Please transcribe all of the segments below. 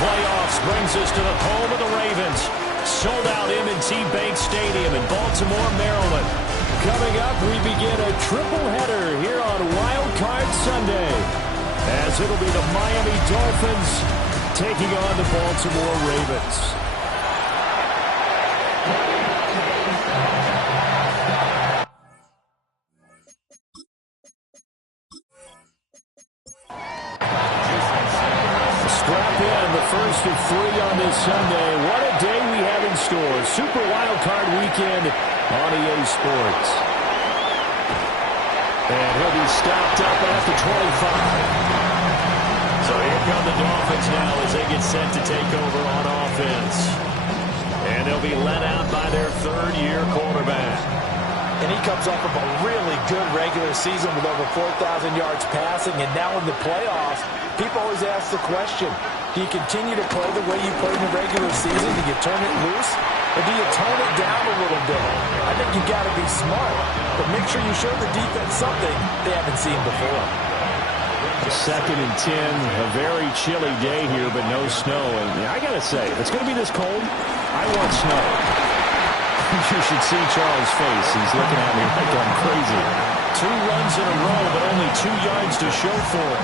playoffs brings us to the home of the Ravens. Sold out M&T Bank Stadium in Baltimore, Maryland. Coming up, we begin a triple header here on Wildcard Sunday, as it'll be the Miami Dolphins taking on the Baltimore Ravens. Strap in, the first of 3 on this Sunday. What a day we have in store. Super Wildcard Weekend on EA Sports. And he'll be stopped up at the 25. So here come the Dolphins now as they get set to take over on offense. And they'll be led out by their third-year quarterback. And he comes off of a really good regular season with over 4,000 yards passing. And now in the playoffs, people always ask the question, do you continue to play the way you played in the regular season? Do you turn it loose? Or do you tone it down a little bit? I think you've got to be smart, but make sure you show the defense something they haven't seen before. 2nd and 10, a very chilly day here, but no snow. And I got to say, if it's going to be this cold, I want snow. You should see Charles' face. He's looking at me like I'm crazy. 2 runs in a row, but only 2 yards to show for it.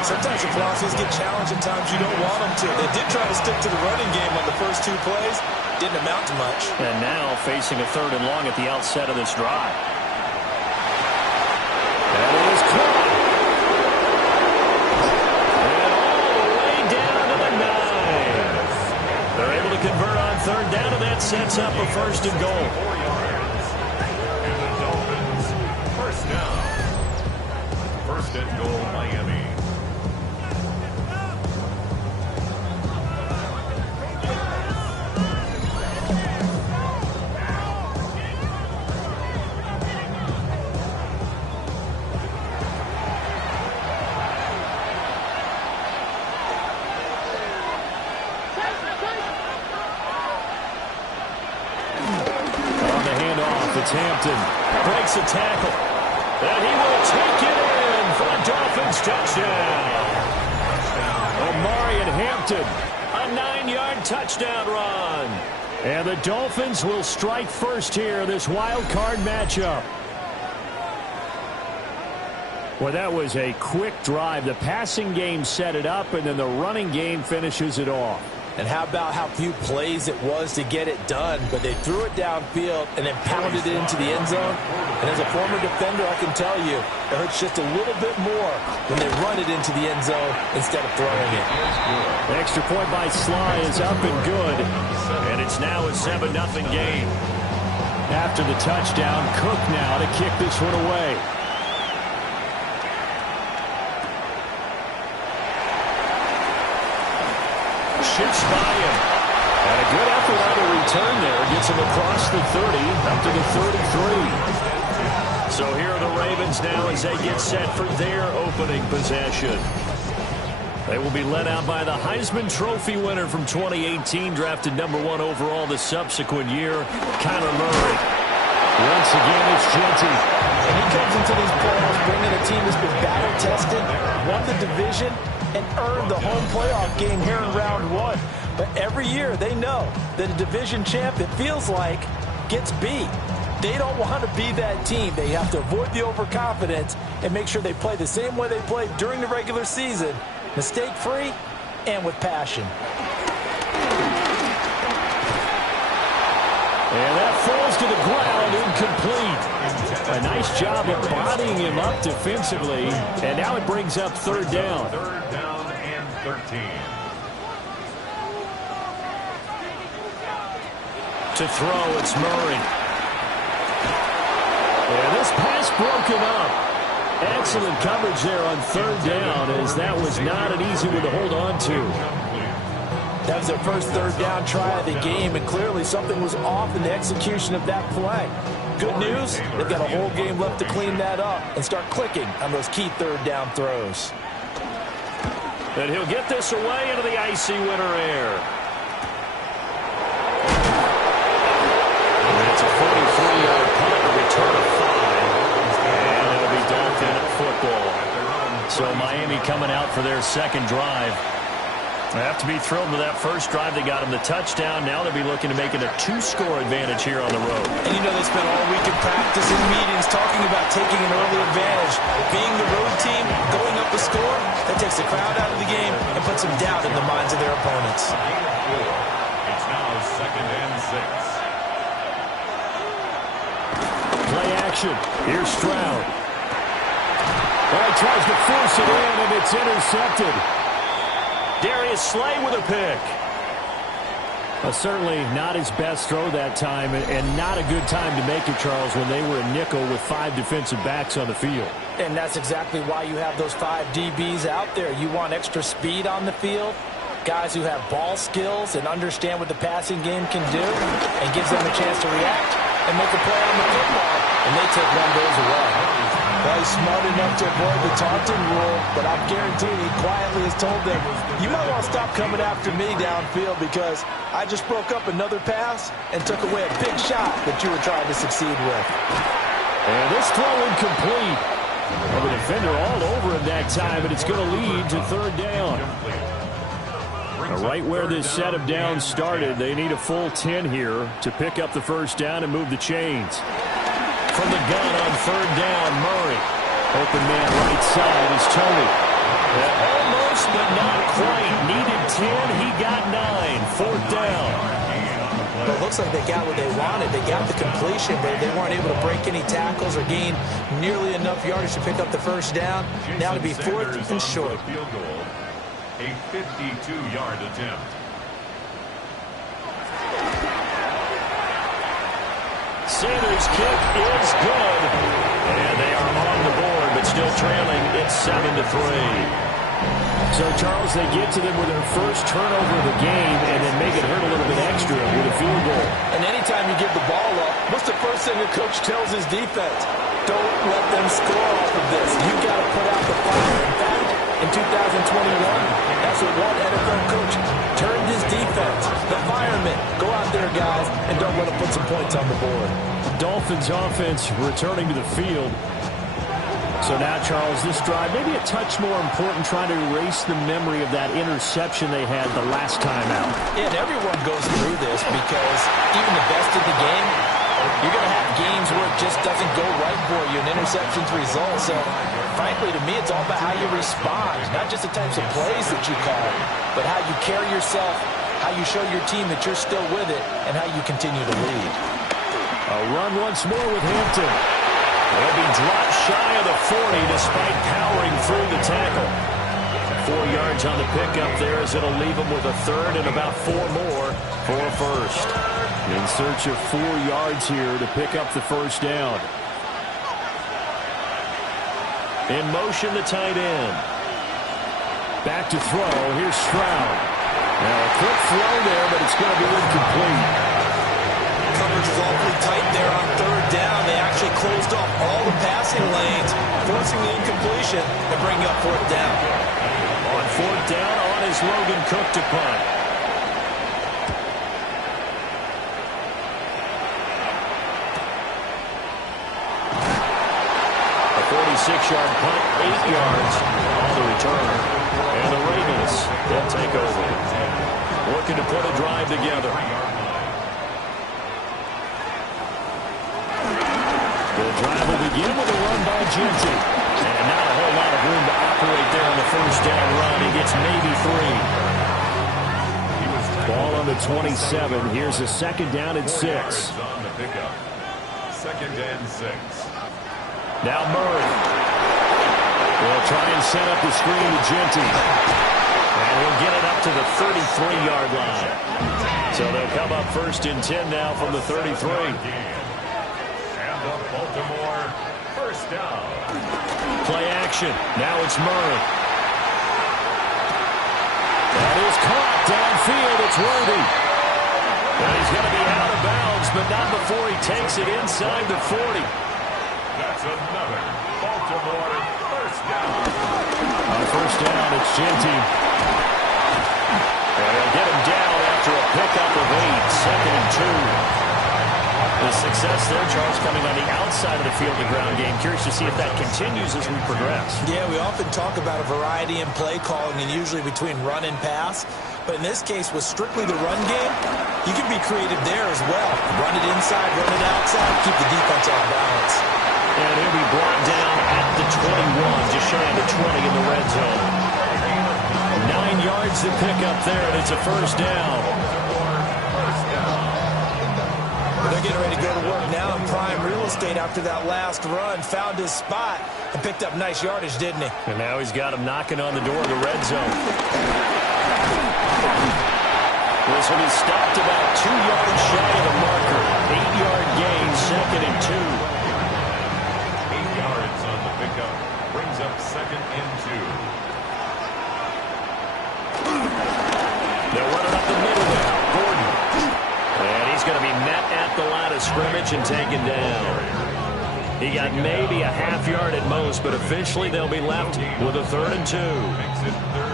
Sometimes your process get challenged at times you don't want them to. They did try to stick to the running game on the first 2 plays. Didn't amount to much. And now facing a 3rd and long at the outset of this drive. And it is caught. And all the way down to the 9. They're able to convert on 3rd down, and that sets up a 1st and goal. First down. 1st and goal, Miami. It's Hampton. Breaks a tackle. And he will take it in for a Dolphins touchdown. Omarion Hampton, a 9-yard touchdown run. And the Dolphins will strike first here, this wild card matchup. Well, that was a quick drive. The passing game set it up, and then the running game finishes it off. And how about how few plays it was to get it done, but they threw it downfield and then pounded it into the end zone. And as a former defender, I can tell you, it hurts just a little bit more when they run it into the end zone instead of throwing it. The extra point by Sly is up and good, and it's now a 7-0 game. After the touchdown, Cook now to kick this one away. Shifts by him. And a good effort on the return there. Gets him across the 30, up to the 33. So here are the Ravens now as they get set for their opening possession. They will be led out by the Heisman Trophy winner from 2018, drafted #1 overall the subsequent year, Kyler Murray. Once again, it's Genty. And he comes into these playoffs bringing a team that's been battle-tested, won the division, and earned the home playoff game here in round 1. But every year they know that a division champ, it feels like, gets beat. They don't want to be that team. They have to avoid the overconfidence and make sure they play the same way they played during the regular season, mistake-free and with passion. And that falls to the ground, incomplete. A nice job of bodying him up defensively. And now it brings up 3rd down. 3rd down and 13. To throw, it's Murray. And this pass broken up. Excellent coverage there on 3rd down, as that was not an easy one to hold on to. That was their first 3rd down try of the game, and clearly something was off in the execution of that play. Good news, they've got a whole game left to clean that up and start clicking on those key 3rd down throws. And he'll get this away into the icy winter air. And it's a 43-yard punt, a return of 5. And it'll be Dolphin football. So Miami coming out for their second drive. They have to be thrilled with that first drive. They got him the touchdown. Now they'll be looking to make it a 2-score advantage here on the road. And you know they spent all week in practice and meetings talking about taking an early advantage. Being the road team, going up a score, that takes the crowd out of the game and puts some doubt in the minds of their opponents. It's now 2nd and 6. Play action. Here's Stroud. Well, he tries to force it in, and it's intercepted. Darius Slay with a pick. Certainly not his best throw that time, and not a good time to make it, Charles, when they were a nickel with 5 defensive backs on the field. And that's exactly why you have those 5 DBs out there. You want extra speed on the field, guys who have ball skills and understand what the passing game can do, and gives them a chance to react and make a play on the football, and they take one of those away. Well, he's smart enough to avoid the taunting rule, but I'm guaranteeing he quietly has told them, you might want to stop coming after me downfield because I just broke up another pass and took away a big shot that you were trying to succeed with. And this throw incomplete. Well, the defender all over him that time, and it's going to lead to 3rd down. Right where this set of downs started, they need a full 10 here to pick up the first down and move the chains. From the gun on 3rd down, Murray. Open man right side is Tony. Almost, but not quite. Needed 10. He got 9. 4th down. But it looks like they got what they wanted. They got the completion, but they weren't able to break any tackles or gain nearly enough yardage to pick up the first down. Now to be 4th and short. Field goal, a 52-yard attempt. Sanders' kick is good. And they are on the board, but still trailing. It's 7-3. So, Charles, they get to them with their first turnover of the game and then make it hurt a little bit extra with a field goal. And anytime you give the ball up, what's the first thing a coach tells his defense? Don't let them score off of this. You got to put out the fire. In fact, in 2021, that's what one NFL coach turned his defense. The firemen. Go out there, guys, and don't let them put some points on the board. Dolphins offense returning to the field. So now, Charles, this drive maybe a touch more important, trying to erase the memory of that interception they had the last time out. Yeah, and everyone goes through this because even the best of the game, you're going to have games where it just doesn't go right for you, and interceptions result. So, frankly, to me, it's all about how you respond, not just the types of plays that you call, but how you carry yourself, how you show your team that you're still with it, and how you continue to lead. A run once more with Hampton. They'll be dropped shy of the 40 despite powering through the tackle. 4 yards on the pickup there as it'll leave them with a 3rd and about 4 more for a first. In search of 4 yards here to pick up the first down. In motion, the tight end. Back to throw. Here's Stroud. Now a quick throw there, but it's going to be incomplete. Coverage was awfully tight there on 3rd down. They actually closed off all the passing lanes, forcing the incompletion and bringing up 4th down. On 4th down, on is Logan Cook to punt. A 46-yard punt, 8 yards on the return. And the Ravens, they'll take over. Looking to put a drive together. The drive will begin with a run by Genty. And not a whole lot of room to operate there on the first down run. He gets maybe 3. Ball on the 27. Here's a 2nd down and 6. On the pickup. 2nd and 6. Now Murray. Will try and set up the screen to Genty. And he'll get it up to the 33-yard line. So they'll come up 1st and 10 now from the 33. The Baltimore first down. Play action. Now it's Murray. That is caught downfield. It's Worthy. And he's going to be out of bounds, but not before he takes it inside the 40. That's another Baltimore first down. On 1st down, it's Genty. And he'll get him down after a pickup of 8. 2nd and 2. The success there, Charles, coming on the outside of the field, the ground game. Curious to see if that continues as we progress. Yeah, we often talk about a variety in play calling and usually between run and pass. But in this case, with strictly the run game, you can be creative there as well. Run it inside, run it outside, keep the defense off balance. And he'll be brought down at the 21, just shy of the 20 in the red zone. 9 yards to pick up there, and it's a first down. They're getting ready to go to work now in prime real estate after that last run. Found his spot and picked up nice yardage, didn't he? And now he's got him knocking on the door of the red zone. This will be stopped about 2 yards shy of the marker. 8-yard gain, 2nd and 2. 8 yards on the pickup. Brings up 2nd and 2. They'll run it up the middle now. Gordon. And he's going to be met at the line of scrimmage and taken down. He got maybe a half yard at most, but officially they'll be left with a 3rd and 2.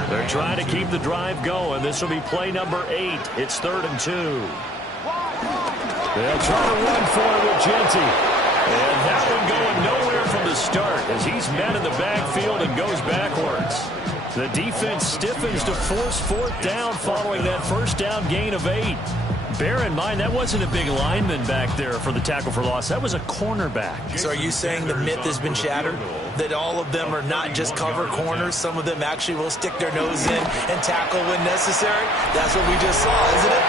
They're trying to keep the drive going. This will be play number 8. It's 3rd and 2. They'll try to run for it with Genty. And that one going nowhere from the start as he's met in the backfield and goes backwards. The defense stiffens to force 4th down following that first down gain of 8. Bear in mind, that wasn't a big lineman back there for the tackle for loss. That was a cornerback. So are you saying the myth has been shattered? That all of them are not just cover corners? Some of them actually will stick their nose in and tackle when necessary? That's what we just saw, isn't it?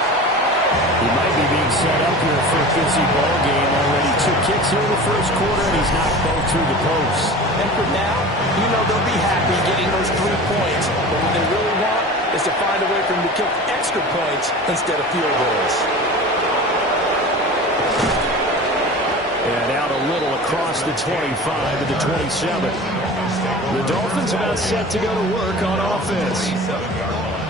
He might be being set up here for a busy ball game. Already 2 kicks here in the first quarter, and he's knocked both through the post. And for now, you know they'll be happy getting those 3 points. But what they really want is to find a way for him to kick extra points instead of field goals. And out a little across the 25 to the 27. The Dolphins about set to go to work on offense.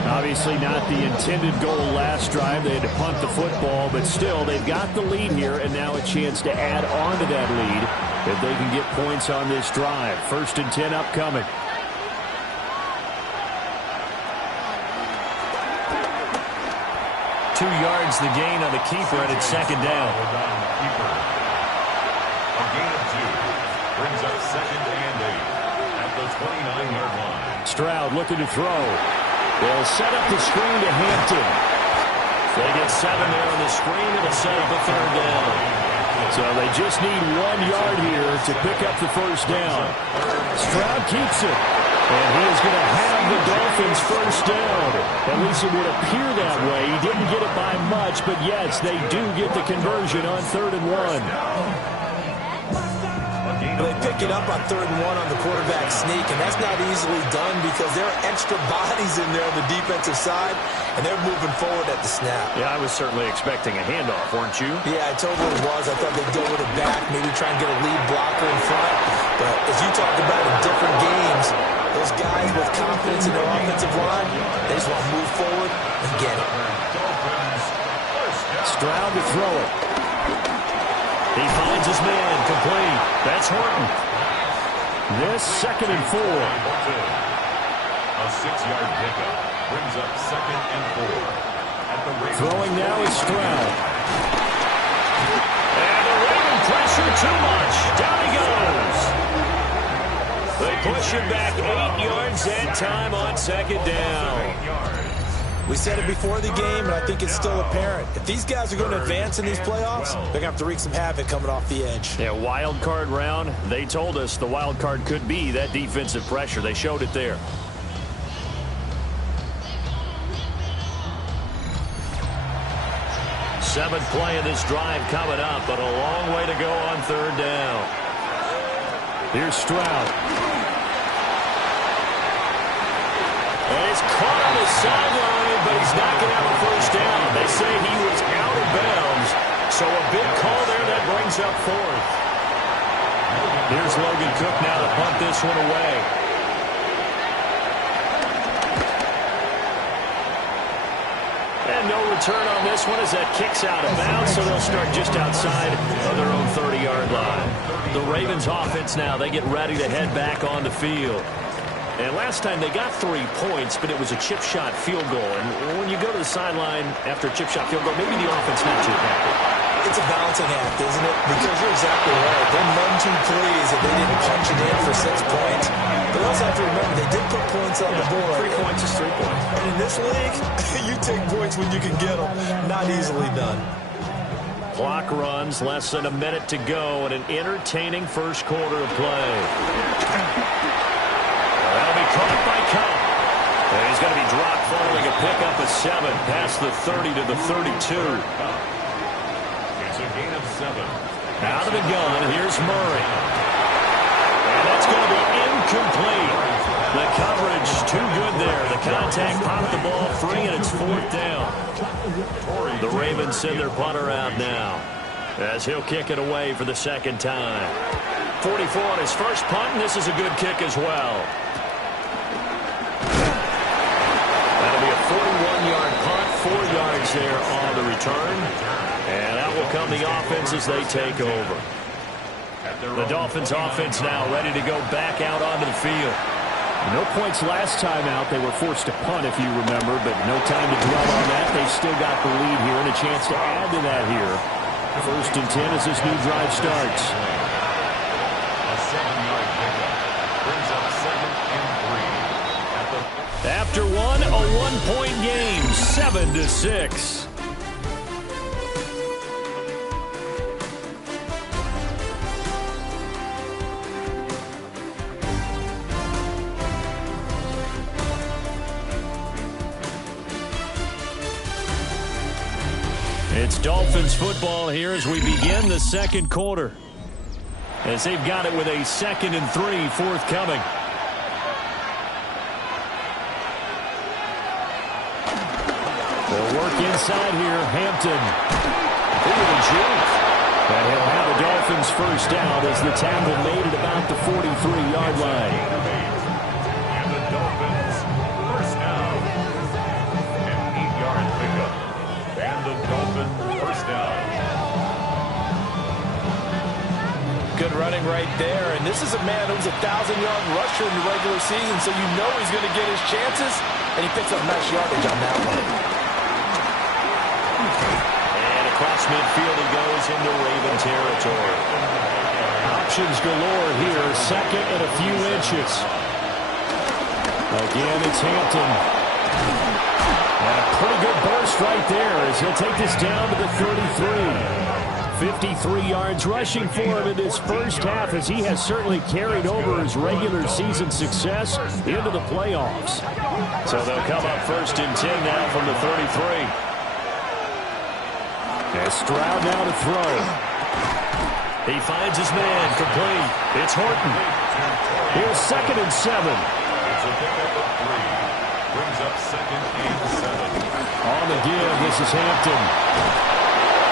Obviously not the intended goal last drive. They had to punt the football, but still they've got the lead here and now a chance to add on to that lead if they can get points on this drive. 1st and 10 upcoming. Two yards the gain on the keeper, and it's 2nd down. A gain of 2 brings up 2nd and 8 at the 29-yard line. Stroud looking to throw. They'll set up the screen to Hampton. They get 7 there on the screen. It'll set up a 3rd down. So they just need 1 yard here to pick up the first down. Stroud keeps it. And he is going to have the Dolphins first down. At least it would appear that way. He didn't get it by much, but yes, they do get the conversion on 3rd and 1. They pick it up on 3rd and 1 on the quarterback sneak, and that's not easily done because there are extra bodies in there on the defensive side, and they're moving forward at the snap. Yeah, I was certainly expecting a handoff, weren't you? Yeah, I totally was. I thought they'd go with it back, maybe try and get a lead blocker in front. But as you talked about in different games, those guys with confidence in their offensive line, they just want to move forward and get it. Stroud to throw it. He finds his man, complete. That's Horton. This 2nd and 4. A 6-yard pickup brings up 2nd and 4. At the throwing now is Stroud. And the Raven pressure too much. Down he goes. They push him back 8 yards that time on 2nd down. We said it before the game, and I think it's still apparent. If these guys are going to advance in these playoffs, they're going to have to wreak some havoc coming off the edge. Yeah, wild card round. They told us the wild card could be that defensive pressure. They showed it there. Seventh play of this drive coming up, but a long way to go on 3rd down. Here's Stroud. And it's caught on the sideline, but he's not going to have a first down. They say he was out of bounds, so a big call there that brings up 4th. Here's Logan Cook now to punt this one away. And no return on this one as that kicks out of bounds, so they'll start just outside of their own 30-yard line. The Ravens offense now, they get ready to head back on the field. And last time they got 3 points, but it was a chip shot field goal. And when you go to the sideline after a chip shot field goal, maybe the offense not too happy. It's a balancing act, isn't it? Because you're exactly right. They're none too pleased that they didn't punch it in for 6 points. But also have to remember, they did put points on the board. 3 points is 3 points. And in this league, you take points when you can get them. Not easily done. Clock runs, less than a minute to go in an entertaining first quarter of play. That'll be caught by Cup. And he's going to be dropped following a pickup of 7 past the 30 to the 32. It's a gain of 7. Out of the gun, here's Murray. And that's going to be incomplete. The coverage too good there. The contact popped the ball free, and it's 4th down. The Ravens send their punter out now as he'll kick it away for the second time. 44 on his first punt, and this is a good kick as well. That'll be a 41-yard punt, 4 yards there on the return. And out will come the offense as they take over. The Dolphins offense now ready to go back out onto the field. No points last time out. They were forced to punt, if you remember, but no time to dwell on that. They still got the lead here and a chance to add to that here. 1st and 10 as this new drive starts. A 7-yard pickup brings up 2nd and 3. After one, a 1-point game, 7-6. It's Dolphins football here as we begin the second quarter. As they've got it with a 2nd and 3 forthcoming. They'll work inside here. Hampton. Into the juke. And he'll have the Dolphins first down as the tackle made it about the 43-yard line. And the Dolphins first down. An 8-yard pickup. And the Dolphins first down. Good running right there. And this is a man who's a 1,000-yard rusher in the regular season, so you know he's going to get his chances. And he picks up nice yardage on that one. And across midfield he goes into Raven territory. Options galore here. 2nd and a few inches. Again, it's Hampton. And a pretty good burst right there as he'll take this down to the 33. 53 yards rushing for him in this first half as he has certainly carried over his regular season success into the playoffs. So they'll come up 1st and 10 now from the 33. And Stroud now to throw. He finds his man complete. It's Horton. Here's 2nd and 7. It's a pickup of 3. Brings up 2nd and 7. On the give, this is Hampton.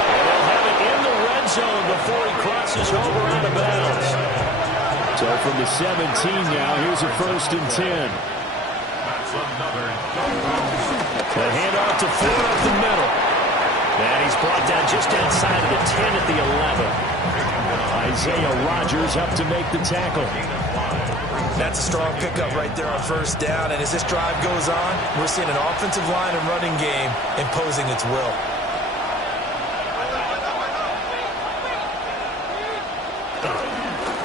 And they'll have it in the red zone before he crosses over out of bounds. So from the 17 now, here's a 1st and 10. That's another. The handoff to Ford up the middle. And he's brought down just outside of the 10 at the 11. Isaiah Rodgers up to make the tackle. That's a strong pickup right there on 1st down. And as this drive goes on, we're seeing an offensive line and running game imposing its will.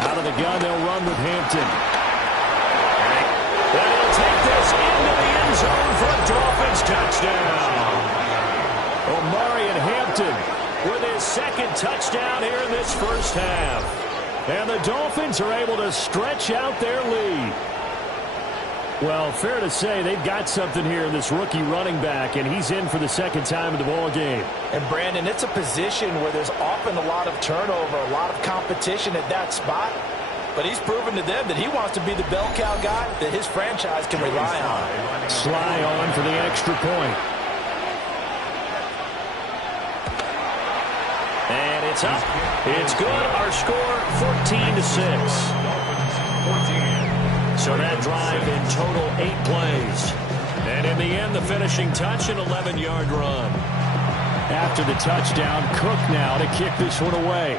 Out of the gun, they'll run with Hampton. And he'll take this into the end zone for a Dolphins touchdown. Omarion Hampton with his 2nd touchdown here in this first half. And the Dolphins are able to stretch out their lead. Well, fair to say they've got something here in this rookie running back, and he's in for the 2nd time in the ball game. And, Brandon, it's a position where there's often a lot of turnover, a lot of competition at that spot. But he's proven to them that he wants to be the bell cow guy that his franchise can rely on. Sly on for the extra point. And it's up. It's good. Our score, 14-6. So that drive in total 8 plays. And in the end, the finishing touch, an 11-yard run. After the touchdown, Cook now to kick this one away.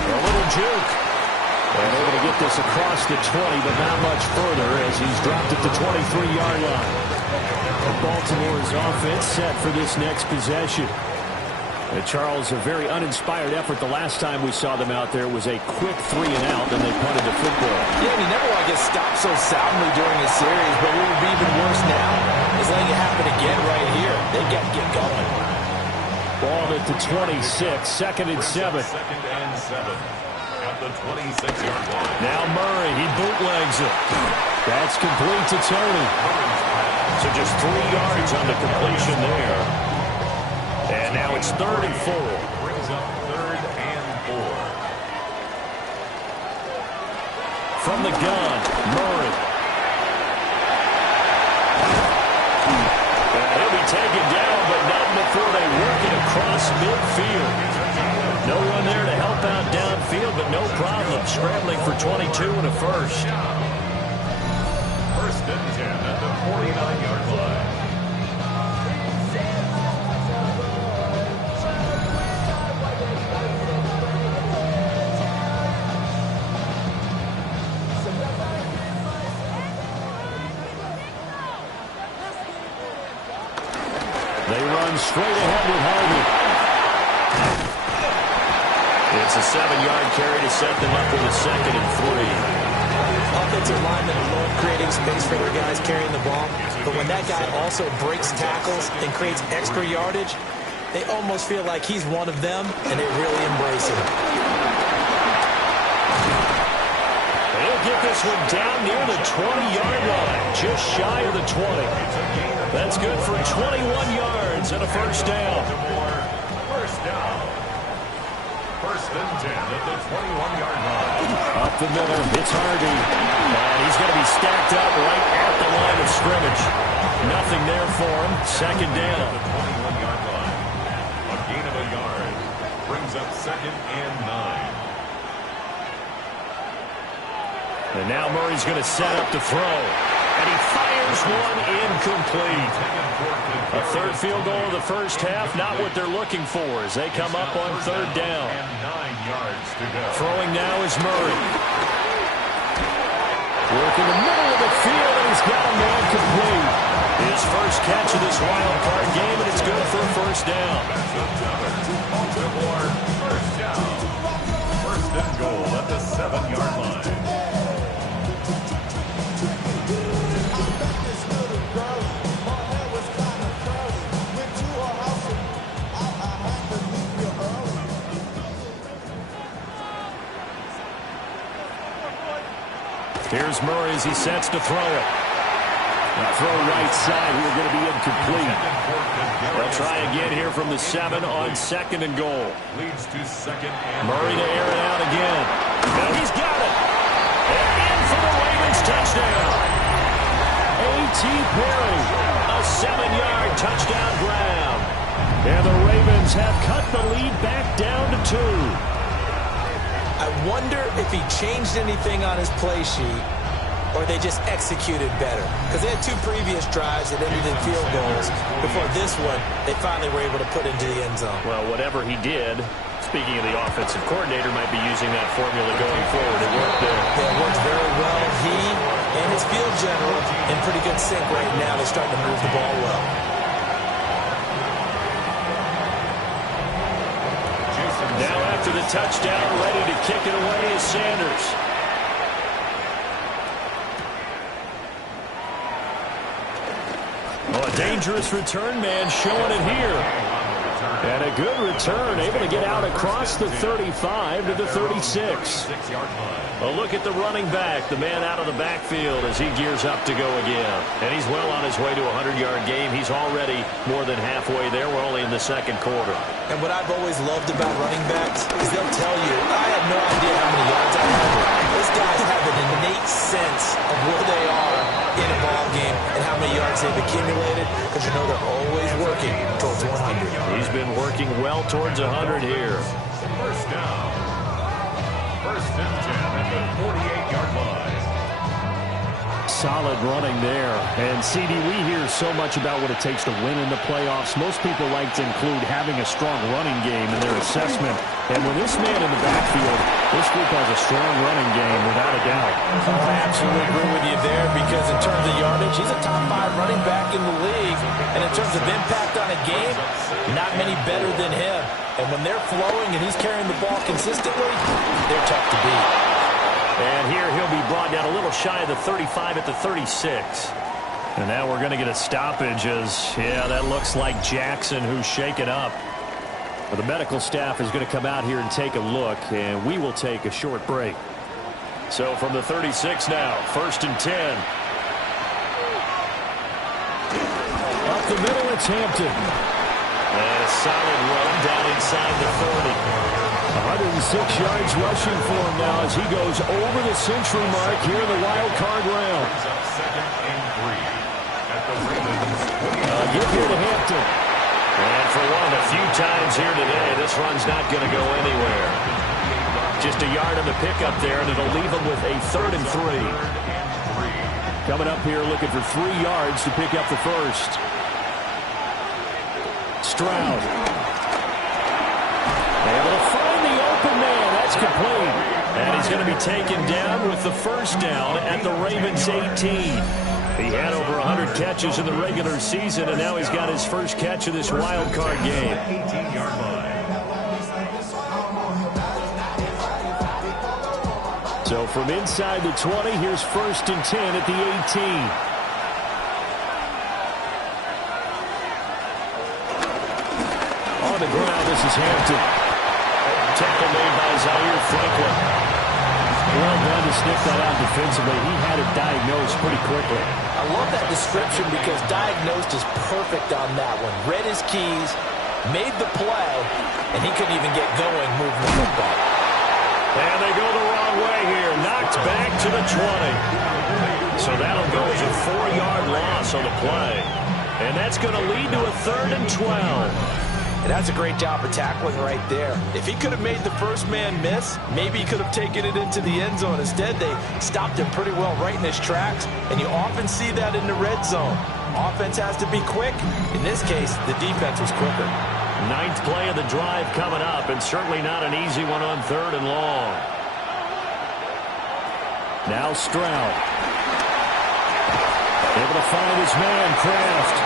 A little juke. And able to get this across the 20, but not much further as he's dropped at the 23-yard line. Baltimore's offense set for this next possession. Charles, a very uninspired effort the last time we saw them out there was a quick 3 and out, then they punted the football. Yeah, and you never want to get stopped so soundly during a series, but what would be even worse now is letting it happen again right here. They got to get going. Ball at the 26, second and 7. Second and 7 at the 26-yard line. Now Murray, he bootlegs it. That's complete to Tony. So just 3 yards on the completion there. And now it's 3rd and 4. Brings up 3rd and 4. From the gun, Murray. He'll be taken down, but not before they work it across midfield. No one there to help out downfield, but no problem. Scrambling for 22 and a first. 1st and 10 at the 49-yard line. They run straight ahead with Harvey. It's a 7-yard carry to set them up with a 2nd and 3. Offensive linemen love creating space for their guys carrying the ball, but when that guy also breaks tackles and creates extra yardage, they almost feel like he's one of them, and they really embrace him. He'll get this one down near the 20-yard line, just shy of the 20. That's good for 21 yards and a first down. First down. 1st and 10 at the 21-yard line. Up the middle, it's Harvey. And he's going to be stacked up right at the line of scrimmage. Nothing there for him. 2nd down. The 21-yard line. A gain of a yard. Brings up 2nd and 9. And now Murray's going to set up to throw. And he fires one incomplete. A 3rd field goal of the first half, not what they're looking for as they come up on 3rd down. And 9 yards to go. Throwing now is Murray. Work in the middle of the field, and he's got a man complete. His first catch of this wild card game, and it's good for a first down. Baltimore, first down. 1st and goal at the 7-yard line. Here's Murray as he sets to throw it. Now throw right side here, going to be incomplete. They'll try again here from the 7 on 2nd and goal. Leads to 2nd and Murray to air it out again. Now he's got it. And in for the Ravens touchdown. A.T. Perry, a 7-yard touchdown grab. And the Ravens have cut the lead back down to 2. I wonder if he changed anything on his play sheet or they just executed better. Because they had 2 previous drives that ended in field goals. Before this one, they finally were able to put into the end zone. Well, whatever he did, speaking of the offensive coordinator, might be using that formula going forward. It worked there. Yeah, it worked very well. He and his field general in pretty good sync right now. They're starting to move the ball well. Now after the touchdown, ready to kick it away is Sanders. Oh, a dangerous return man showing it here. And a good return, able to get out across the 35 to the 36. A look at the running back, the man out of the backfield as he gears up to go again. And he's well on his way to a 100-yard game. He's already more than halfway there. We're only in the 2nd quarter. And what I've always loved about running backs is they'll tell you, I have no idea how many yards I have. Those guys have an innate sense of where they are in a ball game and how many yards they've accumulated, because you know they're always working towards 100. He's been working well towards 100 here. First down. 1st and 10 at the 48-yard line. Solid running there. And, CD, we hear so much about what it takes to win in the playoffs. Most people like to include having a strong running game in their assessment. And with this man in the backfield, this group has a strong running game, without a doubt. Oh, I absolutely agree with you there, because in terms of yardage, he's a top 5 running back in the league. And in terms of impact on a game, not many better than him. And when they're flowing and he's carrying the ball consistently, they're tough to beat. And here he'll be brought down a little shy of the 35 at the 36. And now we're going to get a stoppage as, yeah, that looks like Jackson who's shaken up. Well, the medical staff is going to come out here and take a look, and we will take a short break. So from the 36 now, 1st and 10. Up the middle, it's Hampton. And a solid run down inside the 30. 106 yards rushing for him now as he goes over the century mark here in the wild card round. Give here to Hampton. And for one of the few times here today, this run's not going to go anywhere. Just a yard on the pickup there, and it'll leave him with a 3rd and 3. Coming up here looking for 3 yards to pick up the first. Stroud. Able to find the open man. That's complete. And he's going to be taken down with the first down at the Ravens 18. He had over 100 catches in the regular season, and now he's got his first catch of this wild card game. 18-yard line. So from inside the 20, here's 1st and 10 at the 18. On the ground, this is Hampton. Tackle made by Zaire Franklin. Well done to sniff that out defensively. He had it diagnosed pretty quickly. I love that description because diagnosed is perfect on that one. Read his keys, made the play, and he couldn't even get going moving the football. And they go the wrong way here. Knocked back to the 20. So that'll go as a 4-yard loss on the play. And that's going to lead to a 3rd and 12. And that's a great job of tackling right there. If he could have made the first man miss, maybe he could have taken it into the end zone. Instead, they stopped him pretty well right in his tracks, and you often see that in the red zone. Offense has to be quick. In this case, the defense was quicker. 9th play of the drive coming up, and certainly not an easy one on 3rd and long. Now Stroud. Able to find his man, Kraft.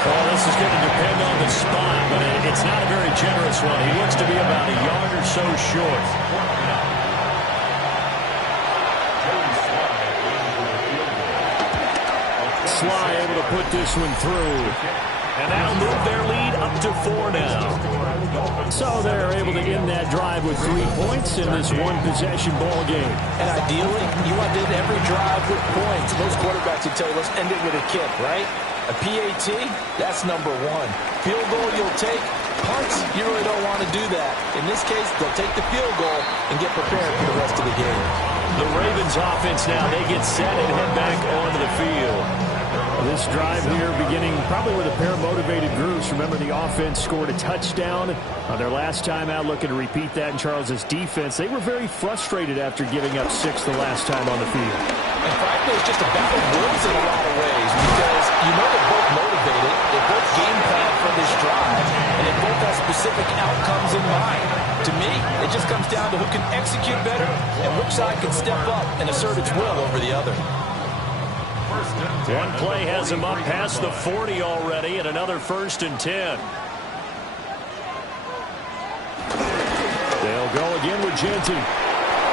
Well, this is going to depend on the spot, but it's not a very generous one. He looks to be about a yard or so short. Sly able to put this one through. And that'll move their lead up to 4 now. So they're able to end that drive with 3 points in this one-possession ball game. And ideally, you want to end every drive with points. Most quarterbacks would tell you, let's end it with a kick, right? A PAT, that's number 1. Field goal you'll take. Punts, you really don't want to do that. In this case, they'll take the field goal and get prepared for the rest of the game. The Ravens offense now, they get set and head back onto the field. This drive here beginning probably with a pair of motivated groups. Remember, the offense scored a touchdown on their last time out, looking to repeat that in Charles's defense. They were very frustrated after giving up 6 the last time on the field. And frankly, it's just a battle of wills in a lot of ways because you know they're both motivated, they both game plan for this drive, and they both have specific outcomes in mind. To me, it just comes down to who can execute better and which side can step up and assert its will over the other. One play has him up past the 40 already, and another 1st and 10. They'll go again with Genty.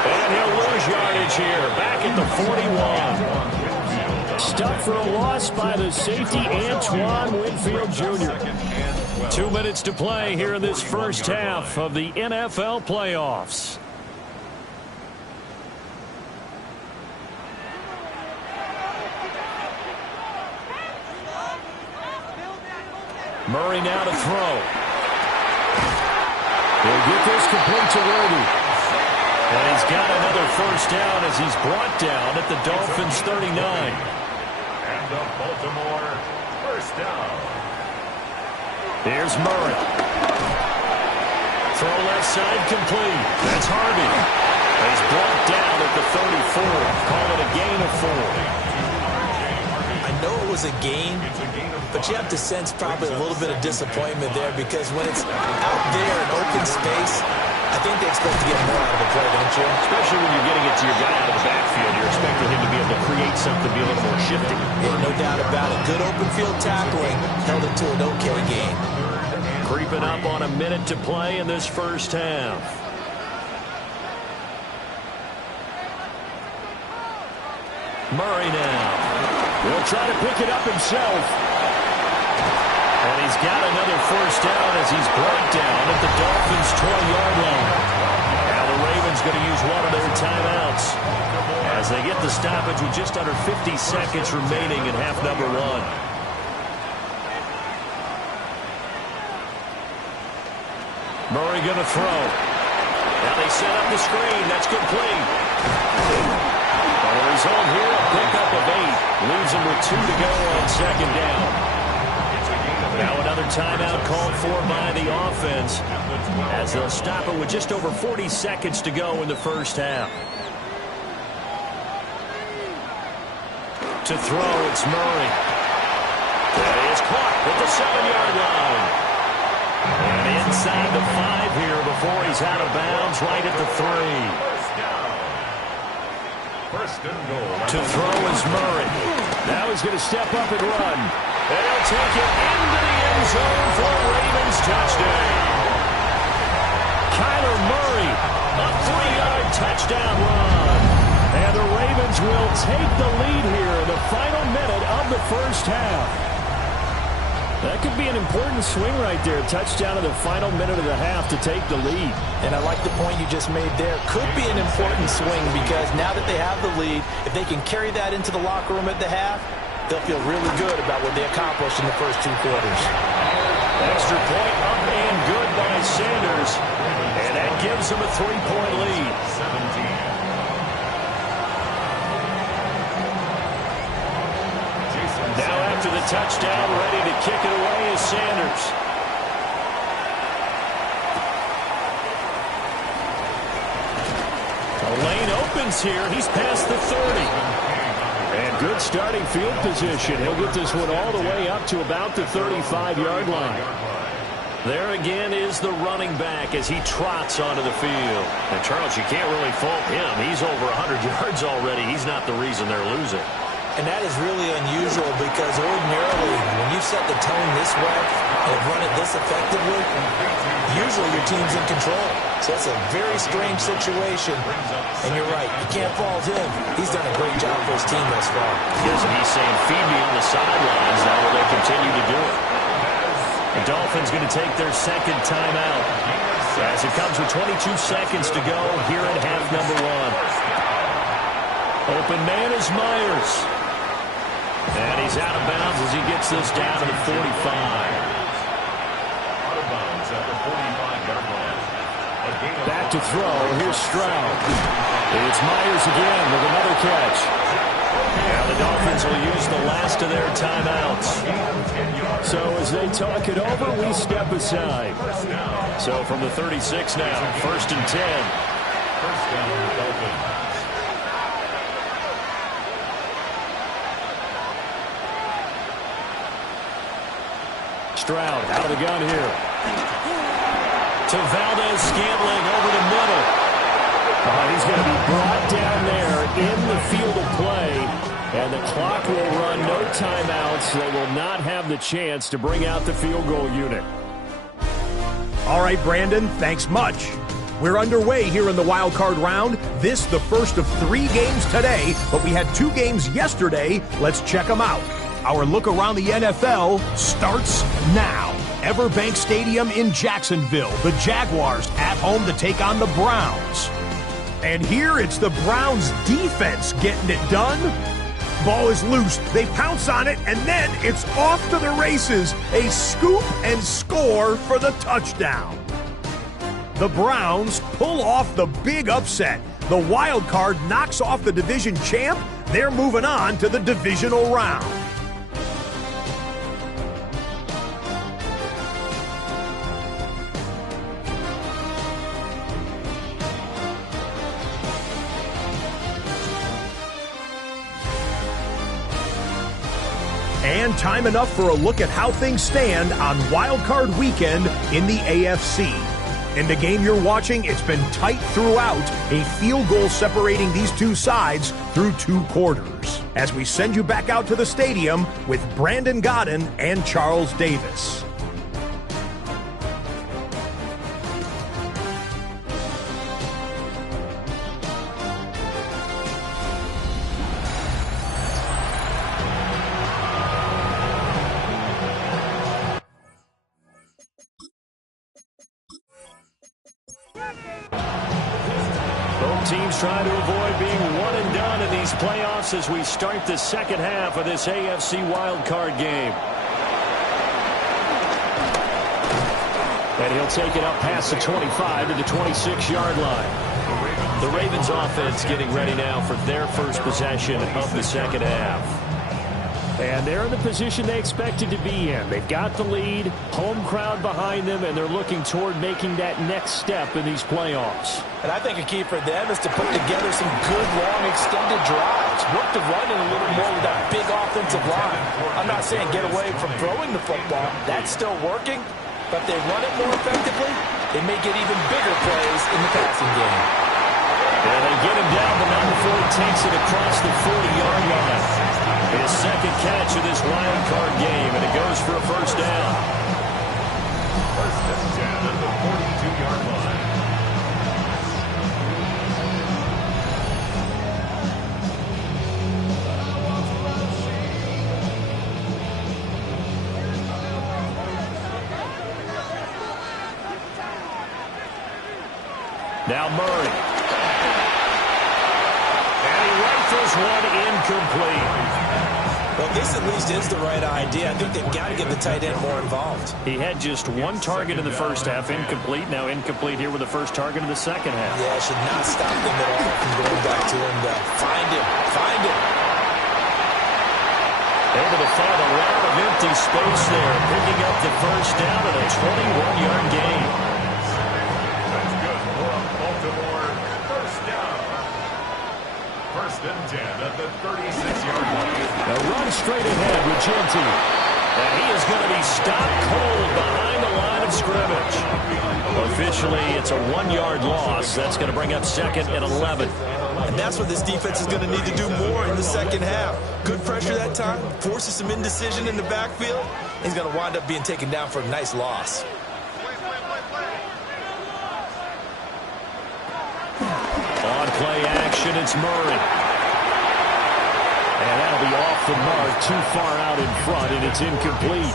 And he'll lose yardage here, back at the 41. Stuck for a loss by the safety, Antoine Winfield Jr. 2 minutes to play here in this first half of the NFL playoffs. Murray now to throw. He'll get this complete to Worthy. And he's got another first down as he's brought down at the Dolphins 39. And the Baltimore first down. Here's Murray. Throw left side complete. That's Harvey. He's brought down at the 34. Call it a gain of 4. was a gain, but you have to sense probably a little bit of disappointment there because when it's out there in open space, I think they expect to get more out of the play, don't you? Especially when you're getting it to your guy out of the backfield. You're expecting him to be able to create something, be a little more shifty. Yeah, no doubt about it. Good open field tackling held it to an okay game. Creeping up on a minute to play in this first half. Murray now. He'll try to pick it up himself. And he's got another first down as he's brought down at the Dolphins' 20-yard line. Now the Ravens going to use one of their timeouts as they get the stoppage with just under 50 seconds remaining in half number one. Murray going to throw. Now they set up the screen. That's complete. The result here, a pickup of 8. Leaves him with 2 to go on second down. Now another timeout called for by the offense as they'll stop it with just over 40 seconds to go in the first half. To throw, it's Murray. That is caught at the 7-yard line. And inside the 5 here before he's out of bounds, right at the 3. First and goal. To throw is Murray. Now he's going to step up and run. And he'll take it into the end zone for a Ravens touchdown. Kyler Murray, a 3-yard touchdown run. And the Ravens will take the lead here in the final minute of the first half. That could be an important swing right there. Touchdown in the final minute of the half to take the lead. And I like the point you just made there. Could be an important swing because now that they have the lead, if they can carry that into the locker room at the half, they'll feel really good about what they accomplished in the first 2 quarters. Extra point up and good by Sanders. And that gives them a 3-point lead. 17. Now after the touchdown, ready to kick it away is Sanders. The lane opens here. He's past the 30. And good starting field position. He'll get this one all the way up to about the 35-yard line. There again is the running back as he trots onto the field. And Charles, you can't really fault him. He's over 100 yards already. He's not the reason they're losing. And that is really unusual because ordinarily when you set the tone this way and run it this effectively, usually your team's in control. So it's a very strange situation. And you're right, you can't fault him. He's done a great job for his team thus far. Yes, and he's saying, feed me on the sidelines. Now will they continue to do it? The Dolphins going to take their second timeout as it comes with 22 seconds to go here in half number one. Open man is Myers. And he's out of bounds as he gets this down to the 45. Out of bounds at the 45-yard line. Back to throw. Here's Stroud. It's Myers again with another catch. Now the Dolphins will use the last of their timeouts. So as they talk it over, we step aside. So from the 36 now, 1st and 10. First down, Dolphins. Stroud out of the gun here. To Valdez-Scantling over the middle. He's going to be brought down there in the field of play. And the clock will run, no timeouts. They will not have the chance to bring out the field goal unit. All right, Brandon, thanks much. We're underway here in the wild card round. This the first of 3 games today, but we had 2 games yesterday. Let's check them out. Our look around the NFL starts now. Everbank Stadium in Jacksonville. The Jaguars at home to take on the Browns. And here it's the Browns defense getting it done. Ball is loose. They pounce on it, and then it's off to the races. A scoop and score for the touchdown. The Browns pull off the big upset. The wild card knocks off the division champ. They're moving on to the divisional round. And time enough for a look at how things stand on Wildcard Weekend in the AFC. In the game you're watching, it's been tight throughout, a field goal separating these two sides through 2 quarters. As we send you back out to the stadium with Brandon Godden and Charles Davis. Teams trying to avoid being one and done in these playoffs as we start the second half of this AFC wildcard game. And he'll take it up past the 25 to the 26-yard line. The Ravens offense getting ready now for their first possession of the second half. And they're in the position they expected to be in. They've got the lead, home crowd behind them, and they're looking toward making that next step in these playoffs. And I think a key for them is to put together some good, long, extended drives. Work the running a little more with that big offensive line. I'm not saying get away from throwing the football. That's still working. But if they run it more effectively, they may get even bigger plays in the passing game. And they get him down. The number 4 takes it across the 40-yard line. His second catch of this wild card game, and it goes for a first down. First and 10 at the 42-yard line. Now Murray. And he rifles one incomplete. Well, this at least is the right idea. I think they've got to get the tight end more involved. He had just 1 target in the first half, incomplete. Now incomplete here with the first target in the second half. Yeah, should not stop them at all from going back to him. Find him. Find him. Able to find a lot of empty space there, picking up the first down at a 21-yard gain. That's good for a Baltimore first down. First and 10 at the 36-yard line. Now run straight ahead with Genty. And he is going to be stopped cold behind the line of scrimmage. Officially, it's a 1-yard loss. That's going to bring up second and 11. And that's what this defense is going to need to do more in the second half. Good pressure that time, forces some indecision in the backfield. He's going to wind up being taken down for a nice loss. On play action, it's Murray. And that'll be off the mark, too far out in front, and it's incomplete.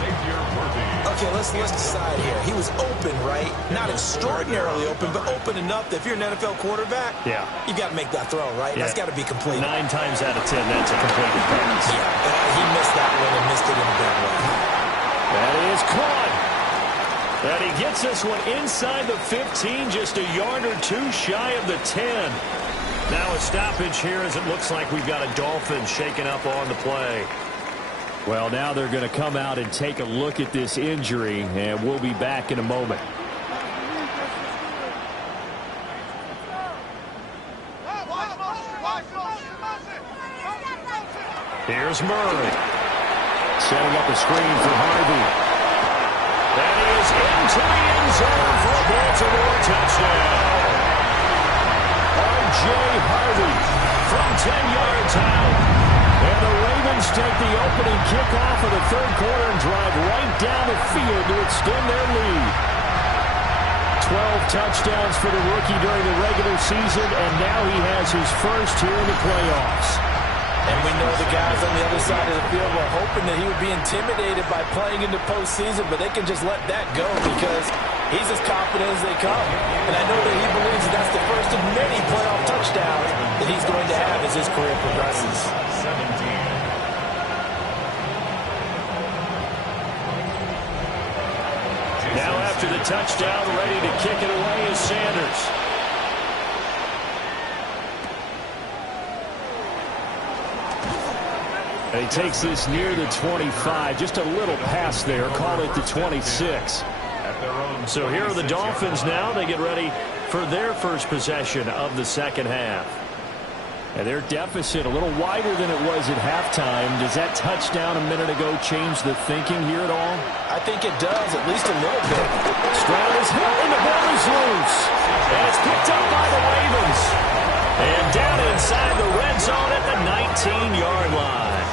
Okay, let's decide here. He was open, right? Not extraordinarily open, but open enough that if you're an NFL quarterback, yeah, you got to make that throw, right? Yeah. That's got to be complete. 9 times out of 10, that's a completed pass. Yeah, and he missed that one and missed it in a big way. That is caught. And he gets this one inside the 15, just a yard or 2 shy of the 10. Now a stoppage here as it looks like we've got a Dolphins shaken up on the play. Well, now they're going to come out and take a look at this injury, and we'll be back in a moment. Here's Murray. Setting up a screen for Harvey. That is into the end zone for a Baltimore touchdown. R.J. Harvey from 10 yards out. And the Ravens take the opening kickoff of the third quarter and drive right down the field to extend their lead. 12 touchdowns for the rookie during the regular season, and now he has his first here in the playoffs. And we know the guys on the other side of the field were hoping that he would be intimidated by playing in the postseason, but they can just let that go because he's as confident as they come. And I know that he believes that that's the first of many playoff touchdowns that he's going to have as his career progresses. 17. Now after the touchdown, ready to kick it away is Sanders. And he takes this near the 25, just a little pass there, call it the 26. So here are the Dolphins now. They get ready for their first possession of the second half. And their deficit a little wider than it was at halftime. Does that touchdown a minute ago change the thinking here at all? I think it does, at least a little bit. Stroud is hit, and the ball is loose. And it's picked up by the Ravens. And down inside the red zone at the 19-yard line.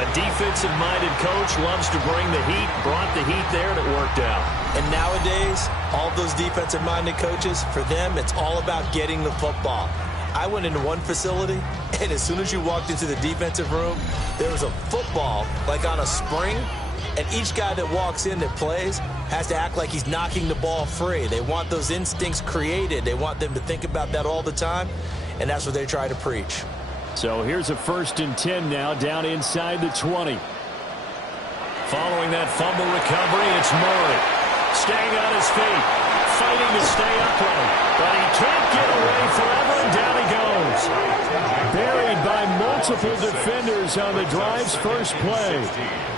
A defensive-minded coach loves to bring the heat, brought the heat there, and it worked out. And nowadays, all those defensive-minded coaches, for them, it's all about getting the football. I went into one facility, and as soon as you walked into the defensive room, there was a football, like on a spring, and each guy that walks in that plays has to act like he's knocking the ball free. They want those instincts created. They want them to think about that all the time, and that's what they try to preach. So here's a 1st and 10 now, down inside the 20. Following that fumble recovery, it's Murray. Staying on his feet, fighting to stay upright, but he can't get away forever, and down he goes. Buried by multiple defenders on the drive's first play.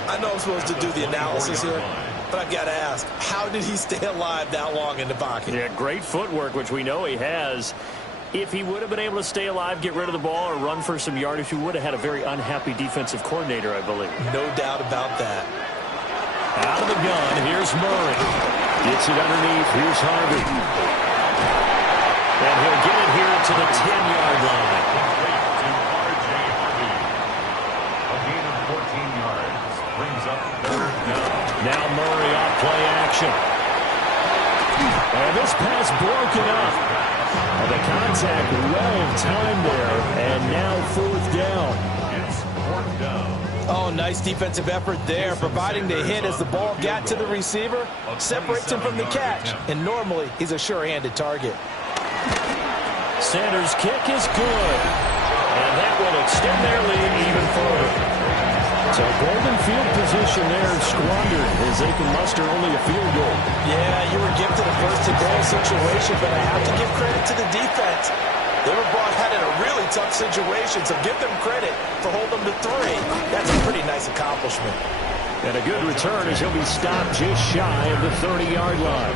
I know I'm supposed to do the analysis here, but I've got to ask, how did he stay alive that long in the pocket? Yeah, great footwork, which we know he has. If he would have been able to stay alive, get rid of the ball, or run for some yardage, he would have had a very unhappy defensive coordinator, I believe. No doubt about that. Out of the gun, here's Murray. Gets it underneath, here's Harvey. And he'll get it here to the 10-yard line. A gain of 14 yards brings up 3rd down. Now Murray off play action. And this pass broken up. The contact well timed there, and now 4th down. It's 4th down. Oh, nice defensive effort there, providing the hit as the ball got to the receiver, separates him from the catch, and normally he's a sure-handed target. Sanders' kick is good, and that will extend their lead even further. So golden field position there squandered as they can muster only a field goal. Yeah, you were gifted a first-and-goal situation, but I have to give credit to the defense. They were brought out in a really tough situation, so give them credit for holding them to 3. That's a pretty nice accomplishment. And a good return as he'll be stopped just shy of the 30-yard line.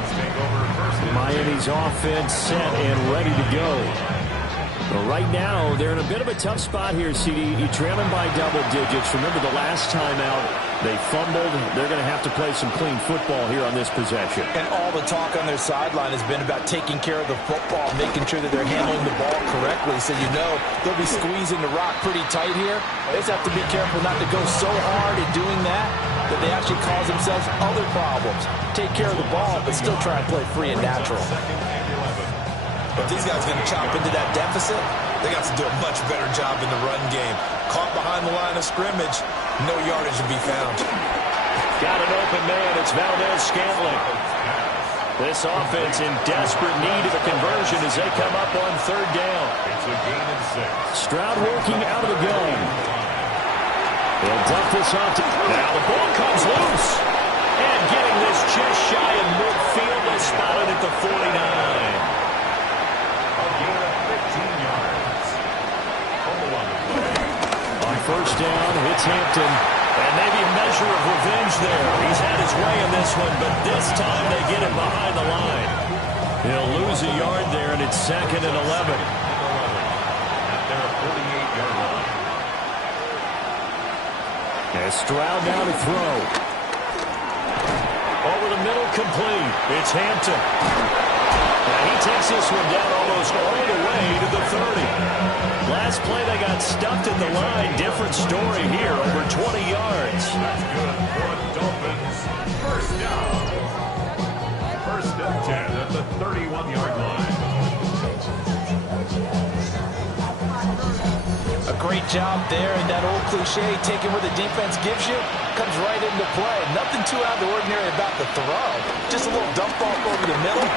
Miami's offense set and ready to go. Well, right now, they're in a bit of a tough spot here, CD. You're trailing by double digits. Remember the last time out, they fumbled. They're going to have to play some clean football here on this possession. And all the talk on their sideline has been about taking care of the football, making sure that they're handling the ball correctly. So you know they'll be squeezing the rock pretty tight here. They just have to be careful not to go so hard in doing that they actually cause themselves other problems. Take care of the ball, but still try and play free and natural. If these guys are going to chop into that deficit, they got to do a much better job in the run game. Caught behind the line of scrimmage, no yardage to be found. Got an open man. It's Valdez-Scantling. This offense in desperate need of a conversion as they come up on 3rd down. It's a gain of 6. Stroud working out of the gun. They'll dump this off to... Now the ball comes loose. And getting this just shy of midfield, they spotted at the 49. On 1st down, it's Hampton. And maybe a measure of revenge there. He's had his way in this one, but this time they get him behind the line. He'll lose a yard there, and it's 2nd and 11. At their 48-yard line. As Stroud now to throw. Over the middle, complete. It's Hampton. And he takes this one down almost all the way to the 30. Last play, they got stuffed at the line. Different story here, over 20 yards. That's good for the Dolphins. 1st down. 1st and 10 at the 31-yard line. A great job there, and that old cliche, taking what the defense gives you, comes right into play. Nothing too out of the ordinary about the throw. Just a little dump off over the middle.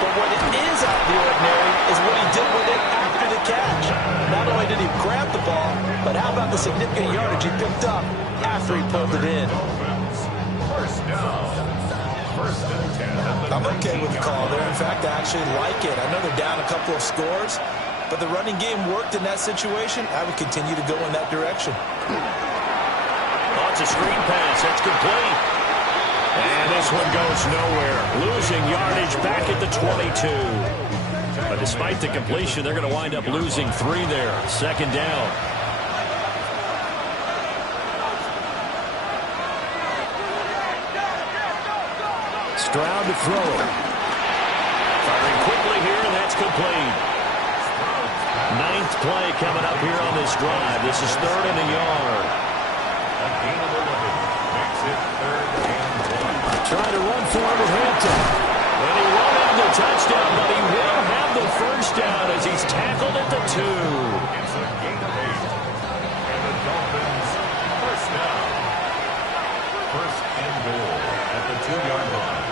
But what it is out of the ordinary is what he did with it after the catch. Not only did he grab the ball, but how about the significant yardage he picked up after he pulled it in. 1st down. 1st and 10. I'm okay with the call there. In fact, I actually like it. I know they're down a couple of scores, but the running game worked in that situation. I would continue to go in that direction. Lots of screen pass. That's complete. And this one goes nowhere. Losing yardage back at the 22. But despite the completion, they're going to wind up losing 3 there. Second down. Stroud to throw it. Firing quickly here, and that's complete. 9th play coming up here on this drive. This is 3rd and a yard. A gain of 11 makes it 3rd and 1. Trying to run for Hampton. And he won't have the touchdown, but he will have the first down as he's tackled at the 2. It's a gain of 8. And the Dolphins first down. 1st and goal at the 2-yard line.